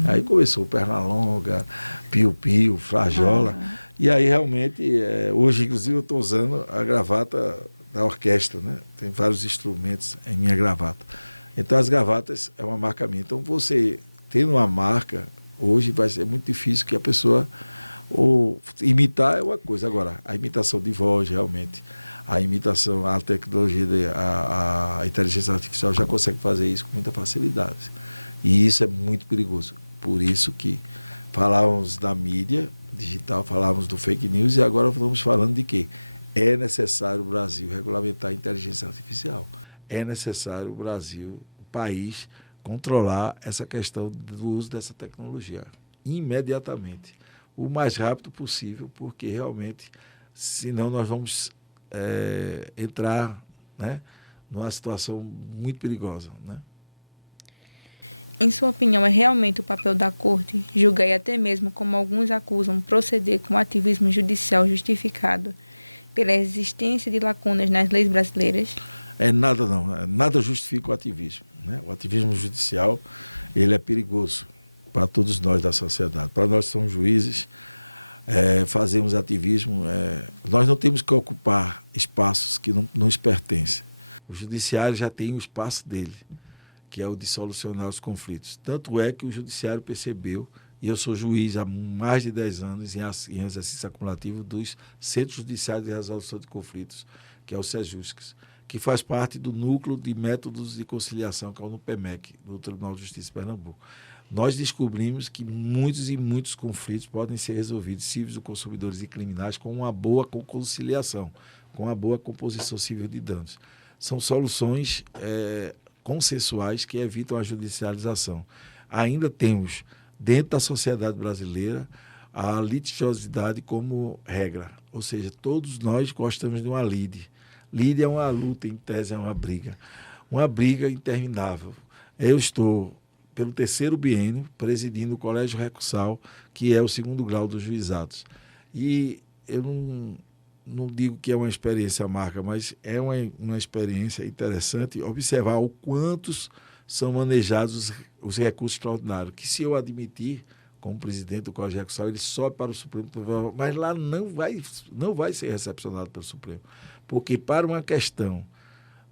Aí começou Pernalonga, Piu-Piu, Frajola, e aí realmente, hoje inclusive eu estou usando a gravata da orquestra, né, tem vários instrumentos em minha gravata. Então, as gravatas é uma marca minha. Então, você tendo uma marca, hoje vai ser muito difícil que a pessoa... imitar é uma coisa. Agora, a imitação de voz, realmente, a tecnologia, a inteligência artificial já consegue fazer isso com muita facilidade. E isso é muito perigoso. Por isso que falávamos da mídia digital, falávamos do fake news, e agora estamos falando de quê? É necessário o Brasil regulamentar a inteligência artificial. É necessário o Brasil, o país, controlar essa questão do uso dessa tecnologia imediatamente, o mais rápido possível, porque realmente, senão nós vamos entrar, né, numa situação muito perigosa, né? Em sua opinião, é realmente o papel da Corte julgar e até mesmo, como alguns acusam, proceder com ativismo judicial justificado pela existência de lacunas nas leis brasileiras? Nada justifica o ativismo, né? O ativismo judicial, ele é perigoso para todos nós da sociedade. Para nós que somos juízes, fazemos ativismo, nós não temos que ocupar espaços que não nos pertencem. O judiciário já tem o espaço dele, que é o de solucionar os conflitos. Tanto é que o judiciário percebeu, e eu sou juiz há mais de 10 anos em exercício acumulativo dos Centros Judiciários de Resolução de Conflitos, que é o SEJUSCs, que faz parte do Núcleo de Métodos de Conciliação, que é o NUPEMEC, do Tribunal de Justiça de Pernambuco. Nós descobrimos que muitos conflitos podem ser resolvidos, cíveis ou consumidores e criminais, com uma boa conciliação, com uma boa composição civil de danos. São soluções consensuais que evitam a judicialização. Ainda temos, dentro da sociedade brasileira, a litigiosidade como regra, ou seja, todos nós gostamos de uma lide. Lide é uma luta, em tese é uma briga interminável. Eu estou, pelo 3º biênio, presidindo o Colégio Recursal, que é o 2º grau dos juizados. E eu não digo que é uma experiência marca, mas é uma experiência interessante observar o quantos são manejados os recursos extraordinários, que se eu admitir, como presidente do Colégio Recursal, ele sobe para o Supremo, mas lá não vai ser recepcionado pelo Supremo. Porque para uma questão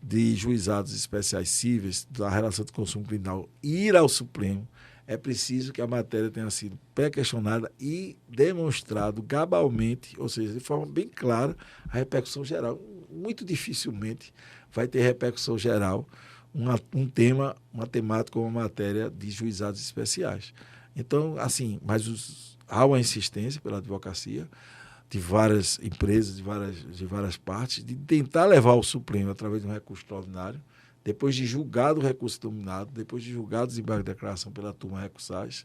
de juizados especiais cíveis, da relação de consumo criminal, ir ao Supremo, é preciso que a matéria tenha sido pré-questionada e demonstrado gabalmente, ou seja, de forma bem clara, a repercussão geral. Muito dificilmente vai ter repercussão geral uma temática como uma matéria de juizados especiais. Então, assim, há uma insistência pela advocacia, de várias empresas, de várias partes, de tentar levar ao Supremo, através de um recurso extraordinário, depois de julgado o recurso dominado, depois de julgado o desembargo de declaração pela turma recursais,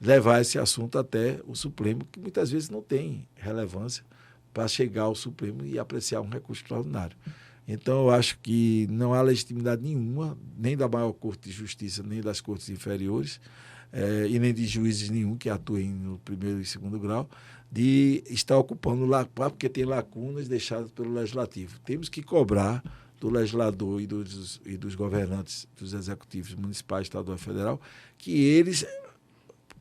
levar esse assunto até o Supremo, que muitas vezes não tem relevância para chegar ao Supremo e apreciar um recurso extraordinário. Então, eu acho que não há legitimidade nenhuma, nem da maior Corte de Justiça, nem das Cortes inferiores, e nem de juízes nenhum que atuem no 1º e 2º grau, de estar ocupando porque tem lacunas deixadas pelo Legislativo. Temos que cobrar do legislador e dos governantes, dos executivos municipais, estadual e federal, que eles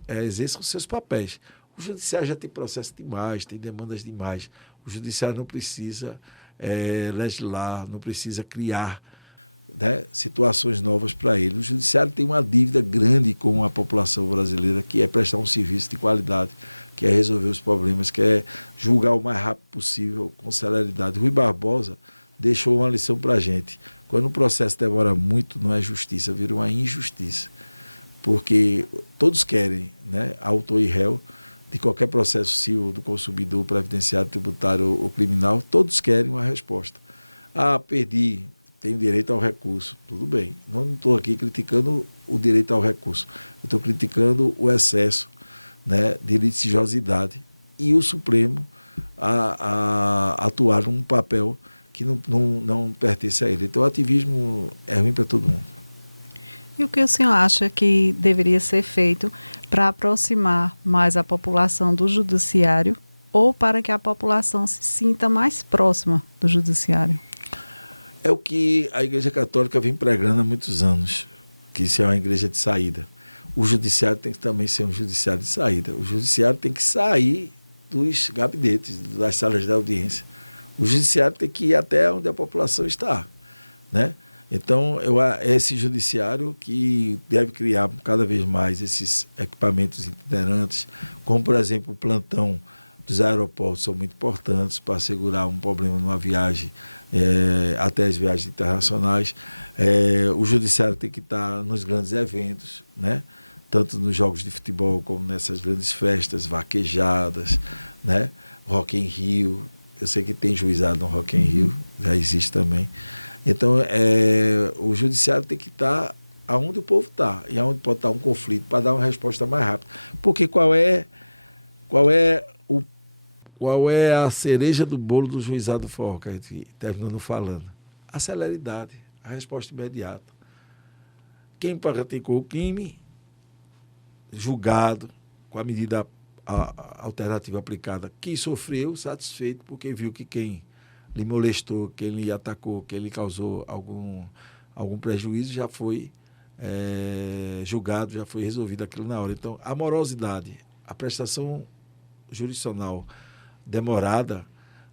exerçam seus papéis. O judiciário já tem processo demais, tem demandas demais. O judiciário não precisa legislar, não precisa criar, né, situações novas para ele. O judiciário tem uma dívida grande com a população brasileira, que é prestar um serviço de qualidade, que é resolver os problemas, que é julgar o mais rápido possível, com celeridade. Rui Barbosa deixou uma lição para a gente. Quando o processo demora muito, não é justiça, vira uma injustiça. porque todos querem, né, autor e réu, de qualquer processo civil do consumidor, previdenciário, tributário ou criminal, todos querem uma resposta. Perdi, tenho direito ao recurso. Tudo bem, não estou aqui criticando o direito ao recurso, eu estou criticando o excesso, né, de litigiosidade e o Supremo a atuar num papel que não pertence a ele. Então o ativismo é ruim para todo mundo. E o que o senhor acha que deveria ser feito para aproximar mais a população do judiciário ou para que a população se sinta mais próxima do judiciário? É o que a Igreja Católica vem pregando há muitos anos, que isso é uma igreja de saída. O judiciário tem que também ser um judiciário de saída. O judiciário tem que sair dos gabinetes, das salas de audiência. O judiciário tem que ir até onde a população está, né? Então, é esse judiciário que deve criar cada vez mais esses equipamentos itinerantes, como, por exemplo, o plantão dos aeroportos são muito importantes para assegurar um problema numa viagem, até as viagens internacionais. O judiciário tem que estar nos grandes eventos, né? Tanto nos jogos de futebol como nessas grandes festas, vaquejadas, né? Rock in Rio. Eu sei que tem juizado no Rock in Rio, já existe também. Então, o judiciário tem que estar aonde o povo está e aonde pode estar um conflito para dar uma resposta mais rápida. Porque qual é a cereja do bolo do juizado do forró, que a gente terminando falando? A celeridade, a resposta imediata. Quem praticou o crime, julgado, com a medida alternativa aplicada, que sofreu, satisfeito, porque viu que quem lhe molestou, quem lhe atacou, quem lhe causou algum prejuízo, já foi julgado, já foi resolvido aquilo na hora. Então, a morosidade, a prestação jurisdicional demorada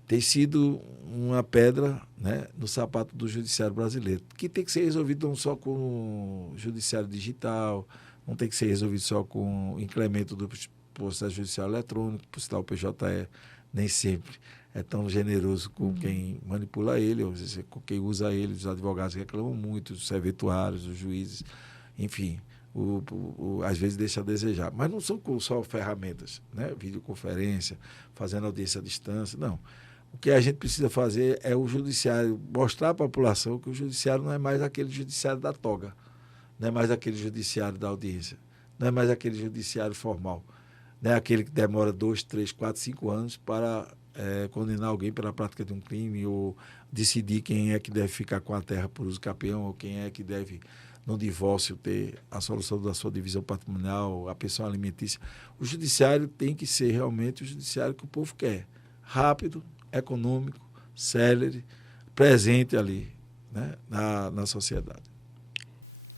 tem sido uma pedra, né, no sapato do judiciário brasileiro, que tem que ser resolvido não só com o judiciário digital, não tem que ser resolvido só com o incremento do processo judicial eletrônico, por citar o PJE, nem sempre é tão generoso com quem manipula ele, ou seja, com quem usa ele. Os advogados reclamam muito, os serventuários, os juízes, enfim, às vezes deixa a desejar. Mas não são só ferramentas, né? Videoconferência, fazendo audiência à distância, não. O que a gente precisa fazer é o judiciário mostrar à população que o judiciário não é mais aquele judiciário da toga, não é mais aquele judiciário da audiência, não é mais aquele judiciário formal, não é aquele que demora 2, 3, 4, 5 anos para condenar alguém pela prática de um crime ou decidir quem é que deve ficar com a terra por uso capião ou quem é que deve, no divórcio, ter a solução da sua divisão patrimonial, a pensão alimentícia. O judiciário tem que ser realmente o judiciário que o povo quer. Rápido, econômico, célere, presente ali, né, na sociedade.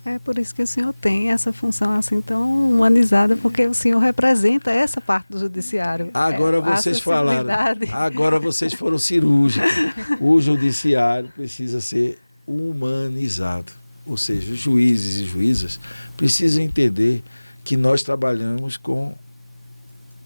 É por isso que o senhor tem essa função assim tão humanizada, porque o senhor representa essa parte do judiciário. Agora vocês falaram, agora vocês foram cirúrgicos. O judiciário precisa ser humanizado. Ou seja, os juízes e juízas precisam entender que nós trabalhamos com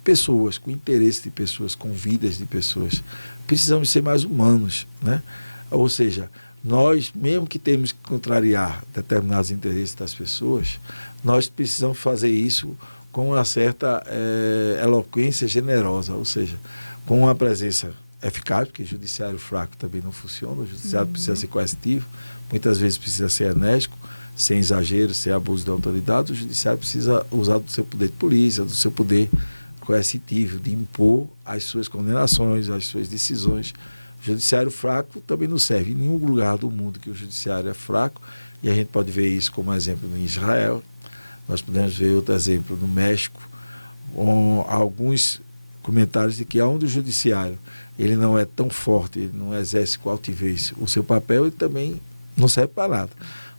pessoas, com interesse de pessoas, com vidas de pessoas. Precisamos ser mais humanos, né? Ou seja, nós, mesmo que temos que contrariar determinados interesses das pessoas, nós precisamos fazer isso com uma certa eloquência generosa, ou seja, com uma presença eficaz, porque o judiciário fraco também não funciona, o judiciário precisa ser coercitivo, muitas vezes precisa ser enérgico, sem exagero, sem abuso de autoridade. O judiciário precisa usar do seu poder de polícia, do seu poder coercitivo, de impor as suas condenações, as suas decisões. O judiciário fraco também não serve em nenhum lugar do mundo que o judiciário é fraco, e a gente pode ver isso como exemplo em Israel, nós podemos ver outro exemplo no México, com alguns comentários de que onde o judiciário ele não é tão forte, ele não exerce com altivez o seu papel, ele também não serve para nada.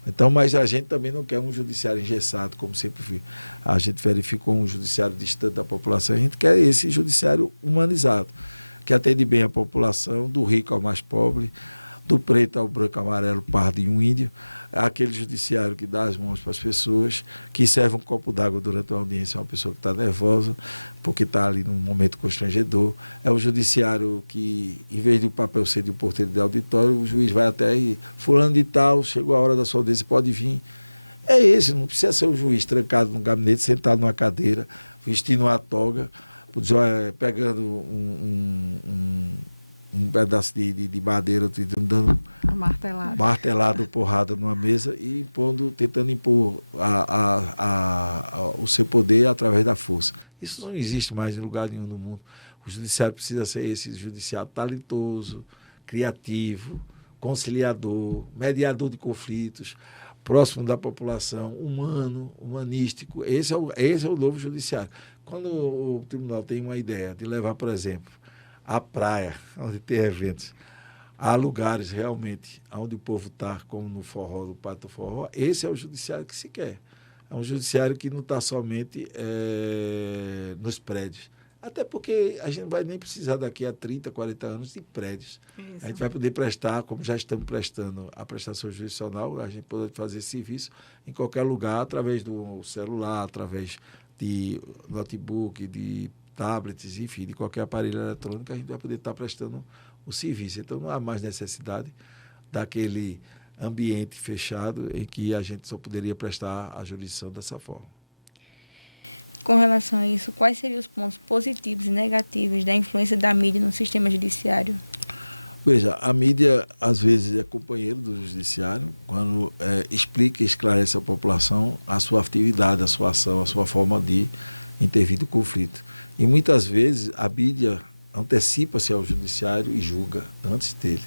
Então, mas a gente também não quer um judiciário engessado, como sempre vi. A gente verificou um judiciário distante da população, a gente quer esse judiciário humanizado, que atende bem a população, do rico ao mais pobre, do preto ao branco, amarelo, pardo e um índio. É aquele judiciário que dá as mãos para as pessoas, que serve um copo d'água durante uma audiência a uma pessoa que está nervosa, porque está ali num momento constrangedor. É o judiciário que, em vez de o papel ser de um porteiro de auditório, o juiz vai até aí, fulano de tal, chegou a hora da sua audiência, pode vir. é esse, não precisa ser o juiz trancado no gabinete, sentado numa cadeira, vestindo uma toga, pegando um pedaço de madeira, dando martelado, porrada numa mesa e tentando impor o seu poder através da força. Isso não existe mais em lugar nenhum no mundo. O judiciário precisa ser esse judiciário talentoso, criativo, conciliador, mediador de conflitos, próximo da população, humano, humanístico. Esse é o novo judiciário. Quando o tribunal tem uma ideia de levar, por exemplo, à praia, onde tem eventos, há lugares realmente onde o povo está, como no forró, no Pátio do Forró, esse é o judiciário que se quer. É um judiciário que não está somente nos prédios. Até porque a gente não vai nem precisar daqui a 30, 40 anos de prédios. Isso. A gente vai poder prestar, como já estamos prestando a prestação jurisdicional, a gente pode fazer serviço em qualquer lugar, através do celular, através de notebook, de tablets, enfim, de qualquer aparelho eletrônico, a gente vai poder estar prestando o serviço. Então, não há mais necessidade daquele ambiente fechado em que a gente só poderia prestar a jurisdição dessa forma. Com relação a isso, quais seriam os pontos positivos e negativos da influência da mídia no sistema judiciário? Veja, a mídia, às vezes, é companheiro do judiciário quando explica e esclarece à população a sua atividade, a sua ação, a sua forma de intervir no conflito. E, muitas vezes, a mídia antecipa-se ao judiciário e julga antes dele.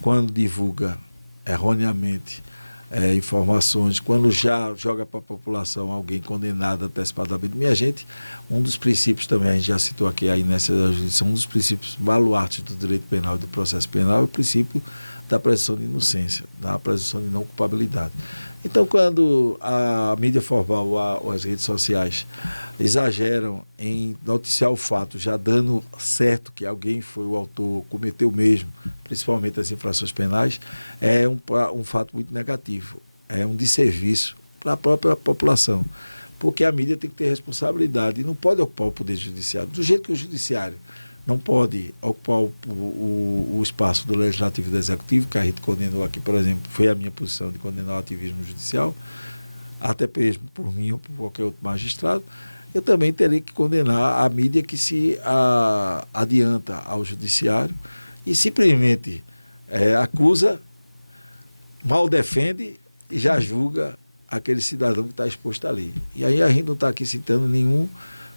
Quando divulga erroneamente informações, quando já joga para a população alguém condenado antecipadamente. Minha gente, um dos princípios também, a gente já citou aqui a inércia da justiça, um dos princípios baluartes do direito penal e do processo penal é o princípio da presunção de inocência, da presunção de não culpabilidade. Então, quando a mídia formal ou as redes sociais exageram em noticiar o fato, já dando certo que alguém foi o autor, cometeu mesmo, principalmente as infrações penais, é um fato muito negativo. É um desserviço para a própria população. Porque a mídia tem que ter responsabilidade e não pode ocupar o poder judiciário. Do jeito que o judiciário não pode ocupar o espaço do legislativo e do executivo, que a gente condenou aqui, por exemplo, foi a minha posição de condenar o ativismo judicial, até mesmo por mim ou por qualquer outro magistrado, eu também terei que condenar a mídia que se adianta ao judiciário e simplesmente acusa, mal defende e já julga aquele cidadão que está exposto ali. E aí a gente não está aqui citando nenhum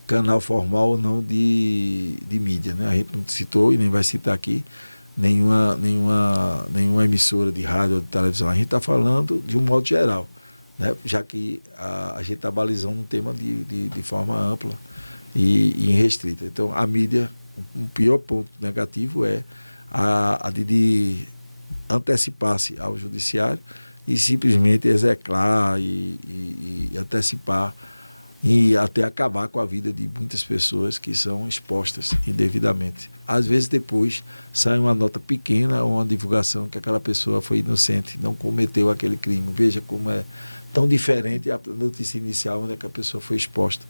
canal formal ou não de mídia, né? A gente não citou e nem vai citar aqui nenhuma emissora de rádio ou de televisão. A gente está falando de um modo geral, né? Já que a gente está balizando um tema de forma ampla e irrestrita. Então, a mídia, o pior ponto negativo é a de antecipar-se ao judiciário e simplesmente execrar e antecipar e até acabar com a vida de muitas pessoas que são expostas indevidamente. Às vezes depois sai uma nota pequena ou uma divulgação que aquela pessoa foi inocente, não cometeu aquele crime. Veja como é tão diferente a notícia inicial onde é que a pessoa foi exposta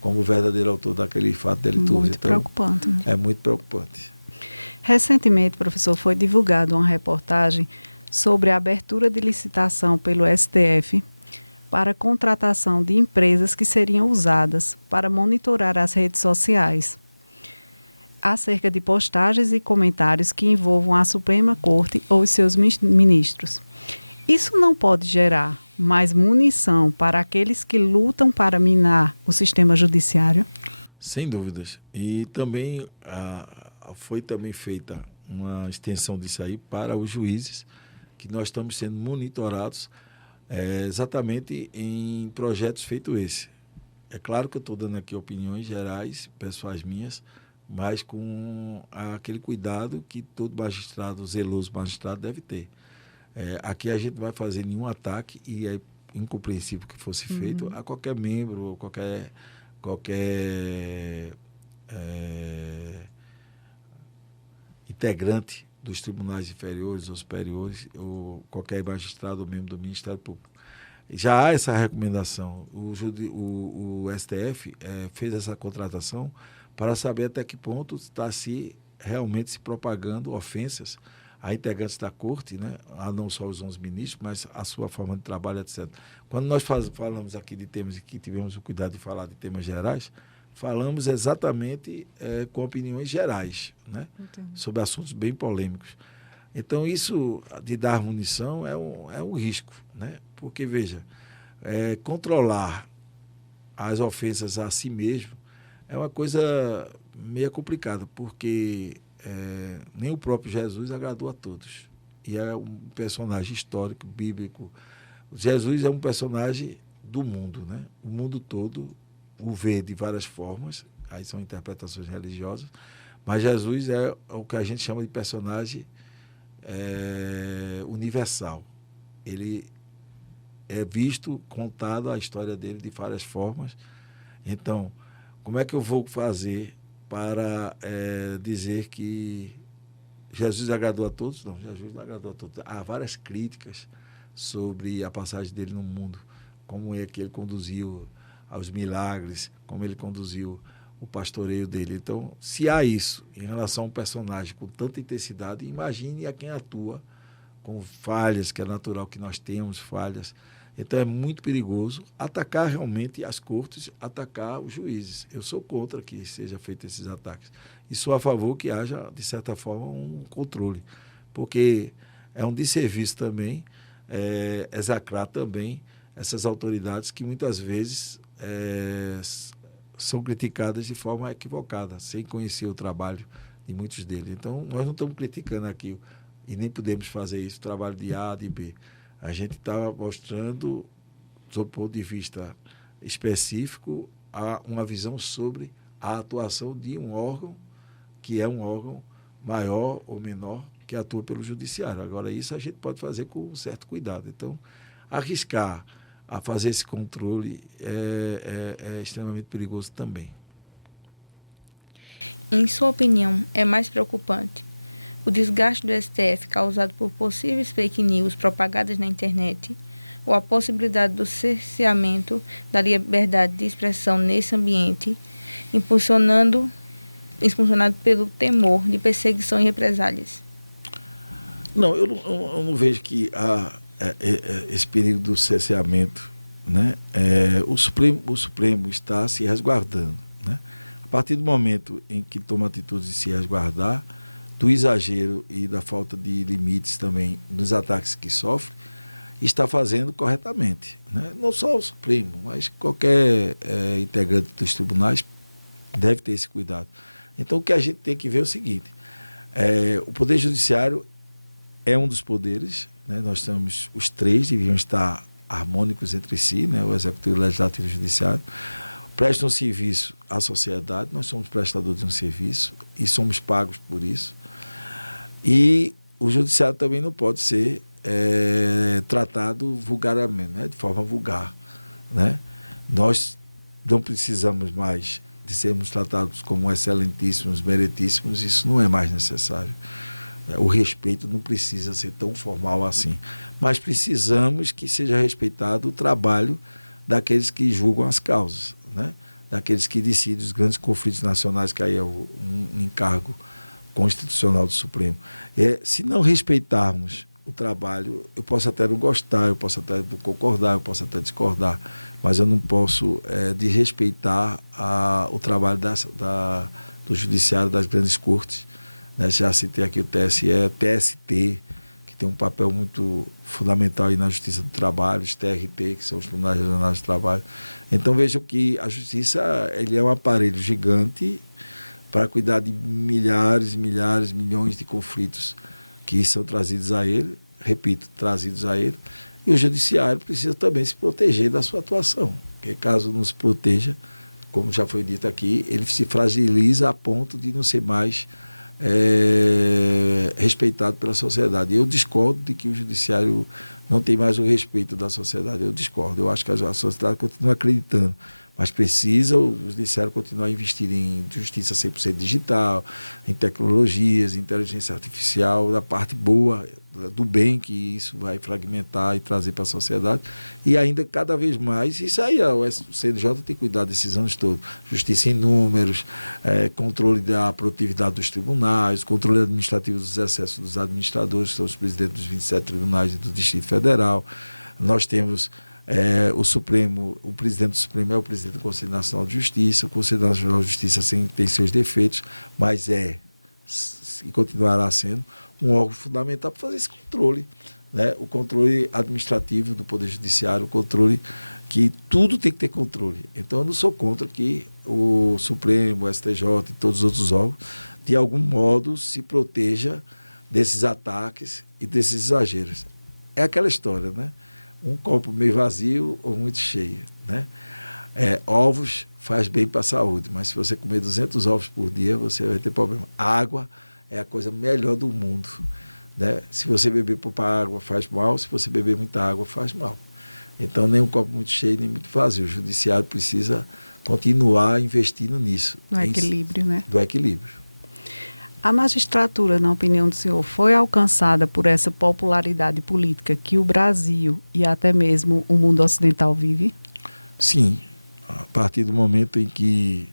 como o verdadeiro autor daquele fato delituoso. Muito preocupante. É muito preocupante. Recentemente, professor, foi divulgada uma reportagem sobre a abertura de licitação pelo STF para a contratação de empresas que seriam usadas para monitorar as redes sociais, acerca de postagens e comentários que envolvam a Suprema Corte ou os seus ministros. Isso não pode gerar mais munição para aqueles que lutam para minar o sistema judiciário? Sem dúvidas. E também foi também feita uma extensão disso aí para os juízes, que nós estamos sendo monitorados exatamente em projetos feitos esse. É claro que eu estou dando aqui opiniões gerais, pessoais minhas, mas com aquele cuidado que todo magistrado, zeloso magistrado, deve ter. Aqui a gente não vai fazer nenhum ataque, e é incompreensível que fosse feito, a qualquer membro, ou qualquer integrante dos tribunais inferiores ou superiores, ou qualquer magistrado ou membro do Ministério Público. Já há essa recomendação. O STF fez essa contratação para saber até que ponto está realmente se propagando ofensas a integrantes da corte, né? A não só os 11 ministros, mas a sua forma de trabalho, etc. Quando nós falamos aqui de temas e que tivemos o cuidado de falar de temas gerais, falamos exatamente com opiniões gerais, né? Sobre assuntos bem polêmicos. Então, isso de dar munição é um risco, né? Porque, veja, controlar as ofensas a si mesmo é uma coisa meio complicada, porque nem o próprio Jesus agradou a todos. E é um personagem histórico, bíblico. Jesus é um personagem do mundo, né? O mundo todo o vê de várias formas, aí são interpretações religiosas, mas Jesus é o que a gente chama de personagem universal. Ele é visto, contado a história dele de várias formas. Então, como é que eu vou fazer para dizer que Jesus agradou a todos? Não, Jesus não agradou a todos. Há várias críticas sobre a passagem dele no mundo, como é que ele conduziu aos milagres, como ele conduziu o pastoreio dele. Então, se há isso em relação a um personagem com tanta intensidade, imagine a quem atua com falhas, que é natural que nós tenhamos falhas. Então, é muito perigoso atacar realmente as cortes, atacar os juízes. Eu sou contra que seja feito esses ataques. E sou a favor que haja, de certa forma, um controle. Porque é um desserviço também, execrar também essas autoridades que muitas vezes são criticadas de forma equivocada, sem conhecer o trabalho de muitos deles. Então, nós não estamos criticando aqui, e nem podemos fazer isso, o trabalho de A, de B. A gente está mostrando, do ponto de vista específico, uma visão sobre a atuação de um órgão, que é um órgão maior ou menor, que atua pelo judiciário. Agora, isso a gente pode fazer com um certo cuidado. Então, arriscar a fazer esse controle é extremamente perigoso também. Em sua opinião, é mais preocupante o desgaste do STF causado por possíveis fake news propagadas na internet ou a possibilidade do cerceamento da liberdade de expressão nesse ambiente, impulsionado pelo temor de perseguição e represálias? Não, eu não vejo que há esse perigo do cerceamento, né? O Supremo está se resguardando, né? A partir do momento em que toma atitude de se resguardar, do exagero e da falta de limites também nos ataques que sofre, está fazendo corretamente, né? Não só o Supremo, mas qualquer integrante dos tribunais deve ter esse cuidado. Então, o que a gente tem que ver é o seguinte, o Poder Judiciário é um dos poderes, né? Nós temos os três, deviam estar harmônicos entre si, né? O Executivo, o Legislativo e o Judiciário, prestam um serviço à sociedade, nós somos prestadores de um serviço e somos pagos por isso. E o Judiciário também não pode ser tratado vulgarmente, né? De forma vulgar, né? Nós não precisamos mais de sermos tratados como excelentíssimos, meritíssimos, isso não é mais necessário. O respeito não precisa ser tão formal assim, mas precisamos que seja respeitado o trabalho daqueles que julgam as causas, né? Daqueles que decidem os grandes conflitos nacionais, que aí é um encargo constitucional do Supremo. Se não respeitarmos o trabalho, eu posso até não gostar, eu posso até não concordar, eu posso até discordar, mas eu não posso desrespeitar o trabalho do Judiciário, das grandes cortes, né? Já citei aqui o TSE, TST, que tem um papel muito fundamental aí na Justiça do Trabalho, os TRT, que são os Tribunais Regionais do Trabalho. Então, vejam que a Justiça ele é um aparelho gigante para cuidar de milhares, milhões de conflitos que são trazidos a ele, repito, trazidos a ele, e o Judiciário precisa também se proteger da sua atuação, porque caso não se proteja, como já foi dito aqui, ele se fragiliza a ponto de não ser mais respeitado pela sociedade. Eu discordo de que o Judiciário não tem mais o respeito da sociedade, eu discordo, eu acho que a sociedade continua acreditando, mas precisa o judiciário continuar a investir em justiça 100% digital, em tecnologias, em inteligência artificial, da parte boa, do bem que isso vai fragmentar e trazer para a sociedade, e ainda cada vez mais, isso aí o CNJ tem cuidado desses anos todos, justiça em números, controle da produtividade dos tribunais, controle administrativo dos excessos dos administradores, que são os presidentes dos 27 tribunais do Distrito Federal. Nós temos o Supremo, o presidente do Supremo é o presidente do Conselho Nacional de Justiça, o Conselho Nacional de Justiça tem seus defeitos, mas e continuará sendo um órgão fundamental para fazer esse controle, né? O controle administrativo do Poder Judiciário, o controle que tudo tem que ter controle. Então, eu não sou contra que o Supremo, o STJ e todos os outros órgãos, de algum modo, se proteja desses ataques e desses exageros. É aquela história, né? Um copo meio vazio ou muito cheio, né? Ovos faz bem para a saúde, mas se você comer 200 ovos por dia, você vai ter problema. Água é a coisa melhor do mundo, né? Se você beber pouca água, faz mal. Se você beber muita água, faz mal. Então, nem um copo muito cheio, nem muito vazio. O judiciário precisa continuar investindo nisso. No equilíbrio, né? Do equilíbrio. A magistratura, na opinião do senhor, foi alcançada por essa popularidade política que o Brasil e até mesmo o mundo ocidental vive? Sim. A partir do momento em que,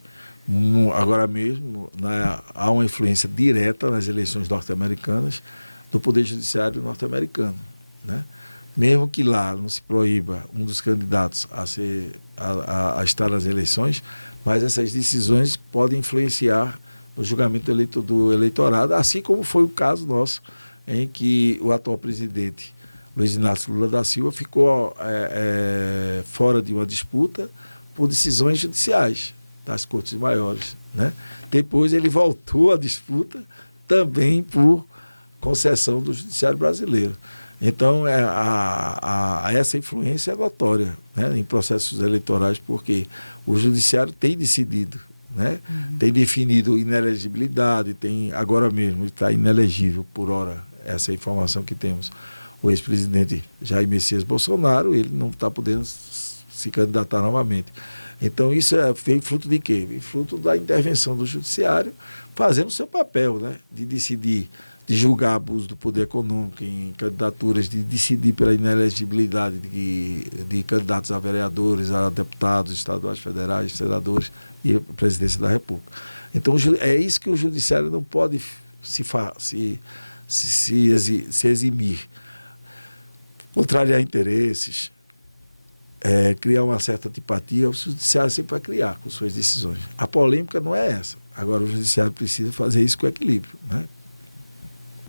agora mesmo, né, há uma influência direta nas eleições norte-americanas do Poder Judiciário norte-americano, né? Mesmo que lá não se proíba um dos candidatos a estar nas eleições, mas essas decisões podem influenciar no julgamento do eleitorado, assim como foi o caso nosso, em que o atual presidente Luiz Inácio Lula da Silva ficou fora de uma disputa por decisões judiciais das cortes maiores, né? Depois ele voltou à disputa também por concessão do judiciário brasileiro. Então, essa influência é notória, né, em processos eleitorais, porque o judiciário tem decidido, né? Tem definido inelegibilidade, agora mesmo está inelegível por hora, essa é a informação que temos. O ex-presidente Jair Messias Bolsonaro, ele não está podendo se candidatar novamente. Então, isso vem fruto de quê? Vem fruto da intervenção do judiciário, fazendo o seu papel, né? De decidir, de julgar abuso do poder econômico em candidaturas, de decidir pela inelegibilidade de candidatos a vereadores, a deputados estaduais, federais, senadores e a presidência da República. Então, é isso que o judiciário não pode se eximir. Contrariar interesses, criar uma certa antipatia, o judiciário sempre vai criar com suas decisões. A polêmica não é essa. Agora, o judiciário precisa fazer isso com equilíbrio, né?